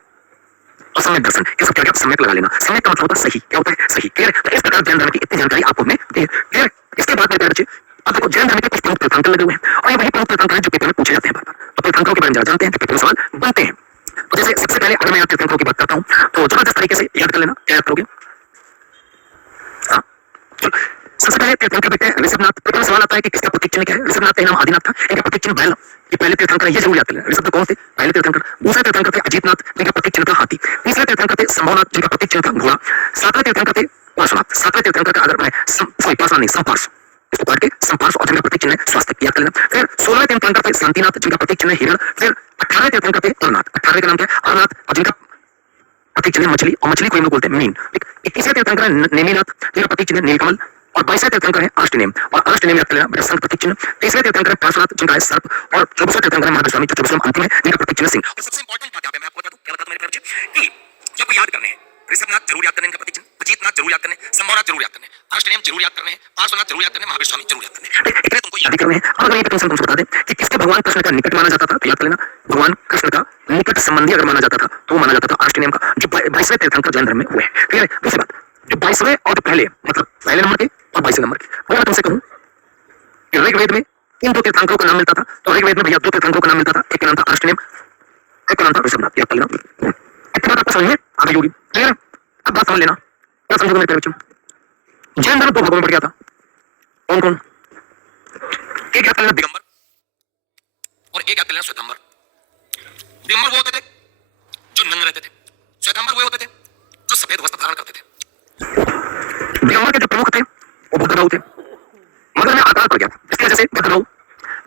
और सम्यक दर्शन। ये सब क्या? सम्यक लगा लेना। सम्यक का मतलब होता है सही। क्या होता है? सही। क्लियर है? तो इस प्रकार जैन धर्म की इतनी जानकारी आपको मैं दी है। क्लियर है? इसके बाद मेरे बच्चे, अब देखो जैन धर्म के कुछ प्रमुख तीर्थंकर लगे हुए हैं, और ये वही प्रमुख तीर्थंकर हैं जो पेपर में पूछे जाते हैं बार-बार। अब तीर्थंकरों के बारे में जानते हैं तो पेपर में सवाल बनते हैं। तो जैसे सबसे पहले अगर मैं यहाँ तीर्थंकरों की बात करता हूँ तो जबरदस्त तरीके से याद कर लेना। क्या याद करोगे? हाँ, सबसे पहले तीर्थंकर बेटे ऋषभनाथ। पेपर में सवाल आता है कि किसका प्रतीक चिन्ह क्या है? ऋषभनाथ का नाम आदिनाथ था, इनका प्रतीक चिन्ह बैल। ये पहले तीर्थंकर, ये जरूर याद कर लेना। ऋषभ कौन थे? पहले तीर्थंकर। दूसरे तीर्थंकर थे अजीतनाथ, जिनका प्रतीक चिन्ह था हाथी। तीसरे तीर्थंकर थे संभवनाथ, जिनका प्रतीक चिन्ह था घोड़ा। सातवें तीर्थंकर थे पार्श्वनाथ। सातवें तीर्थंकर का अगर मैं पार्श्वनाथ नहीं, संपार्श्व, इसको काट के संपार्श्व, और जिनका प्रतीक चिन्ह है स्वास्थ्य। याद कर लेना। फिर 16वें तीर्थंकर थे शांतिनाथ, जिनका प्रतीक चिन्ह है हिरण। फिर 18वें तीर्थंकर थे अरनाथ। 18वें का नाम क्या है? अरनाथ, और जिनका प्रतीक चिन्ह मछली, और मछली को हम लोग बोलते हैं मीन। 21वें तीर्थंकर है नेमिनाथ, जिनका प्रतीक चिन्ह नीलकमल। और 22वें तीर्थंकर है अष्टनेम, और अष्टनेम याद कर लेना बेटा शंख प्रतीक चिन्ह। 23वें तीर्थंकर है पार्श्वनाथ, जिनका है सर्प। और 24वें तीर्थंकर है महावीर स्वामी, जो 24वां अंतिम है, जिनका प्रतीक चिन्ह सिंह। और सबसे इंपॉर्टेंट बात यहाँ पे मैं आपको बता दूं, क्या बता दूं मेरे बच्चे, कि जब याद करने हैं ऋषभनाथ जरूर याद करने, इनका प्रतीक चिन्ह अजीतनाथ जरूर याद करने, संभवनाथ जरूर याद करने, अष्टनेम जरूर याद करने, पार्श्वनाथ जरूर याद करने, महावीर स्वामी जरूर याद करने। इतने तुमको याद करने हैं। और अगर ये तुमसे बता दें कि किसके भगवान कृष्ण का निकट माना जाता था, तो याद कर लेना भगवान कृष्ण का निकट संबंधी अगर माना जाता था तो माना जाता था अष्टनेम का, जो 22वें तीर्थंकर जैन धर्म में हुए। ठीक है। दूसरी बात, जो 22वें और पहले, मतलब पहले नंबर के और 22वें नंबर के, वो मैं तुमसे कहूं कि ऋग्वेद में इन दो तीर्थंकरों का नाम मिलता था। तो ऋग्वेद में भैया 2 तीर्थंकरों का नाम मिलता था, एक का नाम था अष्टनेम, एक का नाम था ऋषभनाथ। याद कर लेना। इतनी बात आपको समझ में आ गई होगी। क्लियर है? अब बात समझ लेना, क्या समझोगे मेरे बच्चों? जैन धर्म 2 भागों में बढ़ गया था। कौन कौन? एक याद कर लेना दिगंबर, और एक याद कर लेना श्वेतांबर। दिगंबर वो होते थे जो नंगे रहते थे, श्वेतांबर वो होते थे जो सफेद वस्त्र धारण करते थे। दिगंबर के जो प्रमुख थे वो भद्रभाऊ थे, मगर में आकार पड़ गया था, इसकी वजह से भद्रभाऊ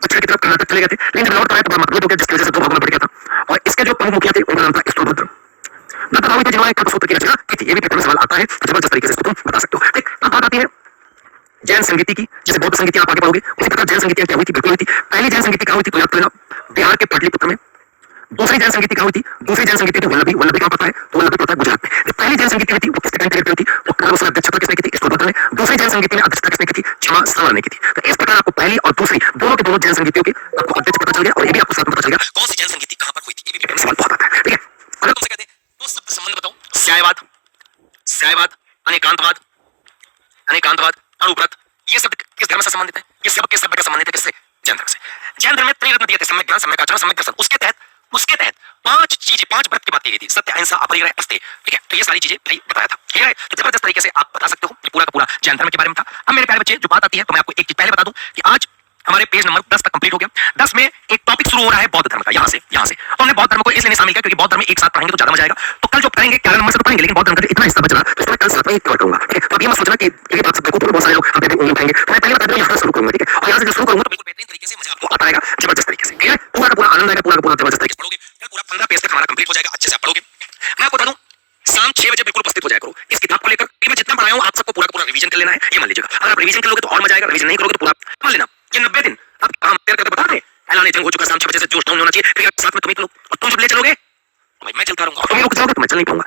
दक्षिण की तरफ कर्नाटक चले गए थे। लेकिन जब लौट कर आए तो मतभेद हो गया, जिसकी वजह से 2 भागों में बढ़ गया था। और इसके जो प्रमुख मुखिया थे उनका नाम था स्थूलभद्र। भद्रभाऊ थे जिन्होंने कल्पसूत्र की रचना की थी। ये भी पेपर में सवाल आता है, तो जबरदस्त तरीके से इसको तुम बता सकते हो। ठीक, अब बात आती है जैन संगीति की, जैसे बौद्ध संगीति आप आगे पढ़ोगे उसी प्रकार जैन संगीति क्या हुई थी? बिल्कुल हुई थी। पहली जैन संगीति कहाँ हुई थी? तो याद कर लेना बिहार के पाटलिपुत्र में। दूसरी जैन संगीति कहाँ हुई थी? दूसरी जैन संगीति थी वल्लभी। वल्लभी कहाँ पता है? तो वल्लभी पता है गुजरात में। जो पहली जैन संगीति हुई थी वो किसके टाइम पीरियड में थी? तो उसकी अध्यक्षता किसने की थी? स्थूलभद्र ने। दूसरी जैन संगीति में अध्यक्षता किसने की थी? क्षमा श्रवण ने की थी। तो इस प्रकार आपको पहली और दूसरी दोनों के दोनों जैन संगीतियों के आपको अध्यक्ष पता चल गया, और ये भी आपको साथ में पता चल गया कौन सी जैन संगीति कहाँ पर हुई थी। ये भी सवाल बहुत आता है। ठीक है। अगर तुमसे कहते हैं तो शब्द संबंध बताओ, स्यायवाद, स्यायवाद, अनेकांतवाद, अनेकांतवाद, अणुव्रत, ये शब्द किस धर्म से संबंधित है? ये सब किस शब्द का संबंधित है? किससे? जैन धर्म से। जैन धर्म में त्रिरत्न दिए थे, सम्यक ज्ञान, सम्यक आचरण, सम्यक दर्शन। उसके तहत 5 चीजें, 5 व्रत की बात की गई थी, सत्य, अहिंसा, अपरिग्रह, अस्तेय। ठीक है, तो ये सारी चीजें भाई बताया था। ठीक है, तो जबरदस्त तरीके से आप बता सकते हो, ये पूरा का पूरा जैन धर्म के बारे में था। अब मेरे प्यारे बच्चे जो बात आती है, तो मैं आपको एक चीज पहले बता दूं कि आज हमारे पेज नंबर 10 तक कंप्लीट हो गया। 10 में एक टॉपिक शुरू हो रहा है बौद्ध धर्म का, यहाँ से। तो हमने बौद्ध धर्म को इसलिए शामिल किया क्योंकि बौद्ध धर्म एक साथ पढ़ेंगे तो ज्यादा मजा आएगा। तो कल जो पढ़ेंगे 11 नंबर से तो पढ़ेंगे, लेकिन बौद्ध धर्म का इतना हिस्सा बच रहा है तो इसमें कल साथ में कवर करूंगा। ठीक है, तो अब ये मत सोचना कि ये बात सबको बहुत सारे लोग हम पे उंगली उठाएंगे, तो मैं पहले बता दूं यहाँ से शुरू करूंगा। ठीक है, और यहाँ से जो शुरू करूंगा तो बिल्कुल बेहतरीन तरीके से मजा आपको आता रहेगा, जबरदस्त तरीके से। ठीक है, पूरा का पूरा आनंद आएगा, पूरा का पूरा जबरदस्त तरीके से पढ़ोगे। कल पूरा 15 पेज तक हमारा कंप्लीट हो जाएगा, अच्छे से आप पढ़ोगे। मैं आपको बता दूं शाम 6 बजे बिल्कुल उपस्थित हो जाया करो इस किताब को लेकर। मैं जितना पढ़ाया हूं आप सबको पूरा का पूरा रिवीजन कर लेना है, ये मान लीजिएगा। अगर आप रिवीजन कर लोगे तो और मजा आएगा, रिवीजन नहीं करोगे तो पूरा मान लेना। ये 90 दिन आप काम करके बता रहे ऐलान जंग हो चुका, शाम 6 बजे से जोश डाउन होना चाहिए। फिर साथ में तुम ही लोग, और तुम जब ले चलोगे भाई मैं चलता रहूंगा, और तुम रुक जाओगे तो मैं चल नहीं पाऊंगा।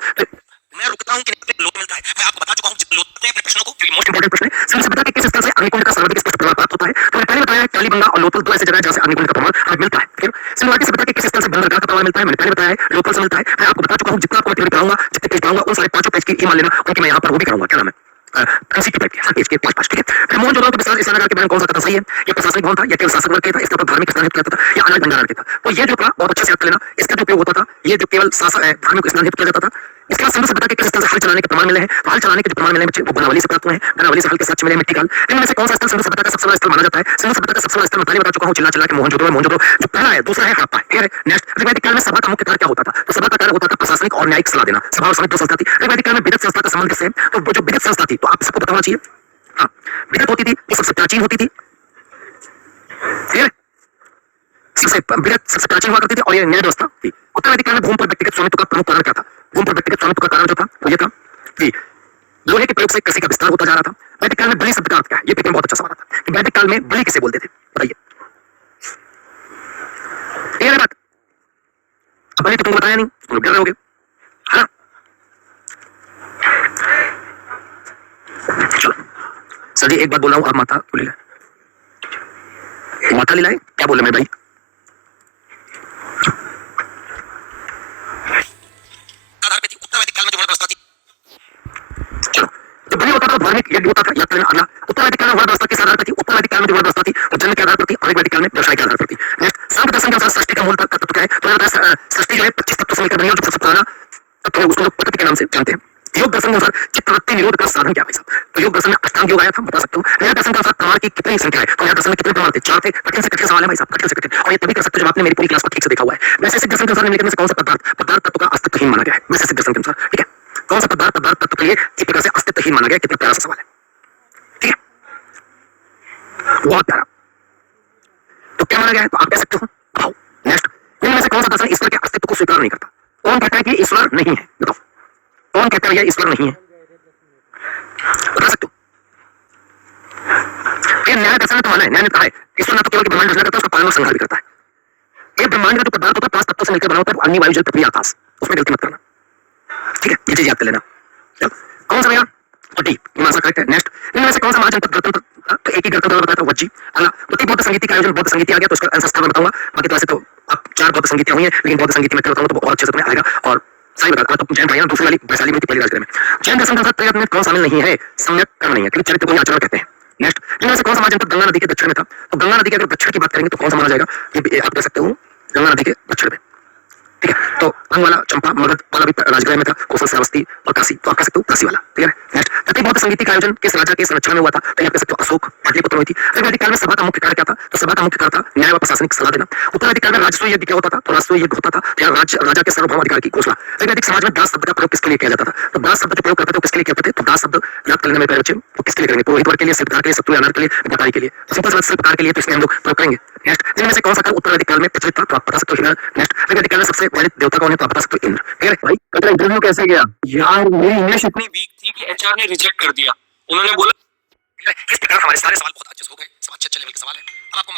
मैं रुकता हूं कि लोट मिलता है, मैं आपको बता चुका हूं लोट अपने प्रश्नों को, क्योंकि मोस्ट इंपोर्टेंट प्रश्न है समय सभ्यता के किस स्थल से अग्निकुंड का सर्वाधिक स्पष्ट प्रभाव प्राप्त होता है। तो मैं पहले बताया कालीबंगा और लोथल दो ऐसे जगह जहां से अग्निकुंड का प्रमाण हमें मिलता है। फिर सिंधुघाटी सभ्यता के किस स्थल से बंदरगाह का प्रमाण मिलता है, मैंने पहले बताया है लोथल से मिलता है। मैं आपको बता चुका हूं जितना आपको थ्योरी पढ़ाऊंगा, जितने पेज पढ़ाऊंगा उन सारे 5 पेज की ईमान लेना, उनके मैं यहाँ पर वो भी कराऊंगा। क्या नाम है, एमसीक्यू टाइप के, हर पेज के 5-5। ठीक है, फिर मोहनजोदड़ो के विशाल स्नानागार के बारे में कौन सा कथन सही है, ये प्रशासनिक भवन था या केवल शासक वर्ग का था, इसका धार्मिक स्नान हेतु किया जाता था या अनाज भंडारण के था। तो ये जो था बहुत अच्छे से याद कर लेना, इसका जो उपयोग होता था ये जो केवल धार्मिक स्नान हेतु किया जाता था। इसके बाद सिंधु सभ्यता के किस स्थल से हल चलाने के प्रमाण मिले हैं, हल चलाने के जो प्रमाण मिले हैं वो बनावली से प्राप्त हुए हैं। बनावली से हल के साक्ष्य मिले, मिट्टी काल। इनमें से कौन सा स्थल सिंधु सभ्यता का सबसे बड़ा स्थल माना जाता है। सिंधु सभ्यता का सबसे बड़ा स्थल मैं पहले बता चुका हूं, चिल्ला चिल्ला के मोहनजोदड़ो जो पहला है, दूसरा है हड़प्पा। ठीक है, नेक्स्ट ऋग्वैदिक काल में सभा का मुख्य कार्य क्या होता था, तो सभा का कार्य होता था प्रशासनिक और न्यायिक सलाह देना। सभा और समिति संस्था थी। ऋग्वैदिक काल में विदत संस्था का संबंध किससे है, तो जो विदत संस्था थी तो आप सबको पता होना चाहिए। हाँ, विदत होती थी वो सबसे प्राचीन होती थी। ठीक है, सबसे प्राचीन हुआ करती थी और ये न्याय व्यवस्था थी। उत्तरवैदिक काल में भूमि पर व्यक्तिगत स्वामित्व का प्रमुख कारण क्या था, भूमि पर व्यक्तिगत स्वामित्व का कारण जो था वो ये था कि लोहे के प्रयोग से कृषि का विस्तार होता जा रहा था। वैदिक काल में बलि शब्द का अर्थ क्या है, ये पेपर में बहुत अच्छा सवाल आता है कि वैदिक काल में बलि किसे बोलते थे, बताइए। ये बात बलि तो तुमको बताया नहीं, तुम लोग डर रहे होगे, है ना। चलो सर जी एक बात बोल रहा हूँ, आप माता क्यों ले लाए, माता ले लाए, क्या बोले मेरे भाई। आधार पे थी उत्तरवैदिक काल में जो व्यवस्था थी। चलो जब बलि होता था धार्मिक यज्ञ होता था, याद करना अगला। उत्तरवैदिक काल में व्यवस्था किस आधार पर थी, उत्तरवैदिक काल में जो व्यवस्था थी वो जन्म के आधार पर थी, और वैदिक काल में व्यवसाय के आधार पर थी। नेक्स्ट सांख्य दर्शन के अनुसार सृष्टि का मूल तत्व क्या है, तो सृष्टि जो है 25 तत्वों से मिलकर बनी है, जो सबसे पुराना तत्व है उसको लोग प्रकृति के नाम से जानते हैं। योग दर्शन के अनुसार चित्तवृत्ति निरोध का साधन क्या है भाई साहब, तो योग दर्शन में अष्टांग योग आया था, बता सकते हो। न्याय दर्शन के अनुसार प्रमाण की कितनी संख्या है, तो न्याय दर्शन में कितने प्रमाण थे, 4 थे। कठिन से कठिन सवाल है भाई साहब, कठिन से कठिन, और ये तभी कर सकते हो जब आपने मेरी पूरी क्लास को ठीक से देखा हुआ है। वैसे दर्शन के अनुसार निम्नलिखित में से कौन सा पदार्थ तत्व का अस्तित्वहीन माना गया है, वैसे दर्शन के अनुसार। ठीक है, कौन सा पदार्थ तत्व के लिए एक प्रकार से अस्तित्वहीन माना गया, कितना प्यारा सा सवाल है। ठीक है, बहुत प्यारा। तो क्या माना गया है, तो आप कह सकते हो आओ। नेक्स्ट, इनमें से कौन सा दर्शन ईश्वर के अस्तित्व को स्वीकार नहीं करता, कौन कहता है कि ईश्वर नहीं है, बताओ कौन कहता है ईश्वर नहीं है, बता सकते हो। ये न्याय दर्शन में तो माना है, न्याय ने कहा है ईश्वर ना तो केवल ब्रह्मांड रचना करता है, उसका पालन और संहार भी करता है। ये ब्रह्मांड का जो पदार्थ होता है 5 तत्वों से मिलकर बना होता है, अग्नि वायु जल पृथ्वी आकाश, उसमें गलती मत करना। ठीक है, ये चीज याद कर लेना। चलो कौन सा भैया, और डी ईमान सा करेक्ट है। नेक्स्ट, इनमें से कौन सा महाजनपद गणतंत्र, तो एक ही गणतंत्र बताया था वज्जी। अगला प्रति बौद्ध संगीति का आयोजन, बौद्ध संगीति आ गया तो उसका आंसर स्थान बताऊंगा। बाकी तो ऐसे तो आप 4 बौद्ध संगीतियां हुई हैं, लेकिन बौद्ध संगीति में बताऊंगा तो बहुत अच्छे से तुम्हें आएगा। और सही बता तो जैन भाई दूसरी वाली वैशाली में थी, पहली राजगृह में। जैन दर्शन के अनुसार त्रिरत्न में कौन शामिल नहीं है, सम्यक कर्म नहीं है, क्योंकि चरित्र को आचरण कहते हैं। नेक्स्ट, इनमें से कौन सा महाजनपद गंगा नदी के दक्षिण में था, तो गंगा नदी के अगर दक्षिण की बात करेंगे तो कौन सा माना जाएगा, ये आप कह सकते हो गंगा नदी के दक्षिण में। ठीक है, तो अंग वाला चंपा मगध वाला भी राजगृह में था, कौशल श्रावस्ती और काशी, तो आप कह सकते हो काशी वाला। ठीक है, नेक्स्ट, प्रति बौद्ध संगीति का आयोजन किस राजा के संरक्षण में हुआ था, तो आप कह सकते हो अशोक, पाटलिपुत्र में थी। वैदिक काल में सभा का मुख्य कार्य क्या था, तो सभा का मुख्य कार्य था न्याय व प्रशासनिक सलाह देना। उत्तरवैदिक काल में राजस्व यज्ञ क्या होता था, तो राजस्व यज्ञ होता था राजा के सार्वभौम अधिकार की घोषणा। वैदिक समाज में दास शब्द का प्रयोग किसके लिए किया जाता था, तो दास शब्द जो प्रयोग करते थे किसके लिए करते थे, तो दास शब्द याद करने में प्यारे बच्चे तो किसके लिए करेंगे, पुरोहित वर्ग के लिए, शिल्पकार के लिए, शत्रु अनार के लिए, व्यापारी के लिए। तो सिंपल सा शिल्पकार के लिए, तो इसमें हम लोग प्रयोग करेंगे। नेक्स्ट, इनमें से कौन सा उत्तरवैदिक काल में प्रचलित था, तो आप बता सकते हो हिरण। नेक्स्ट, वैदिक काल में सबसे वैदिक देवता कौन है, तो आप बता सकते हो इंद्र। ठीक है भाई, पता इंटरव्यू कैसे गया यार, मेरी इंग्लिश इतनी वीक थी कि एचआर ने रिजेक्ट कर दिया, उन्होंने बोला। इस प्रकार हमारे सारे सवाल बहुत अच्छे से हो गए, सब अच्छे लेवल के सवाल है। अब आपको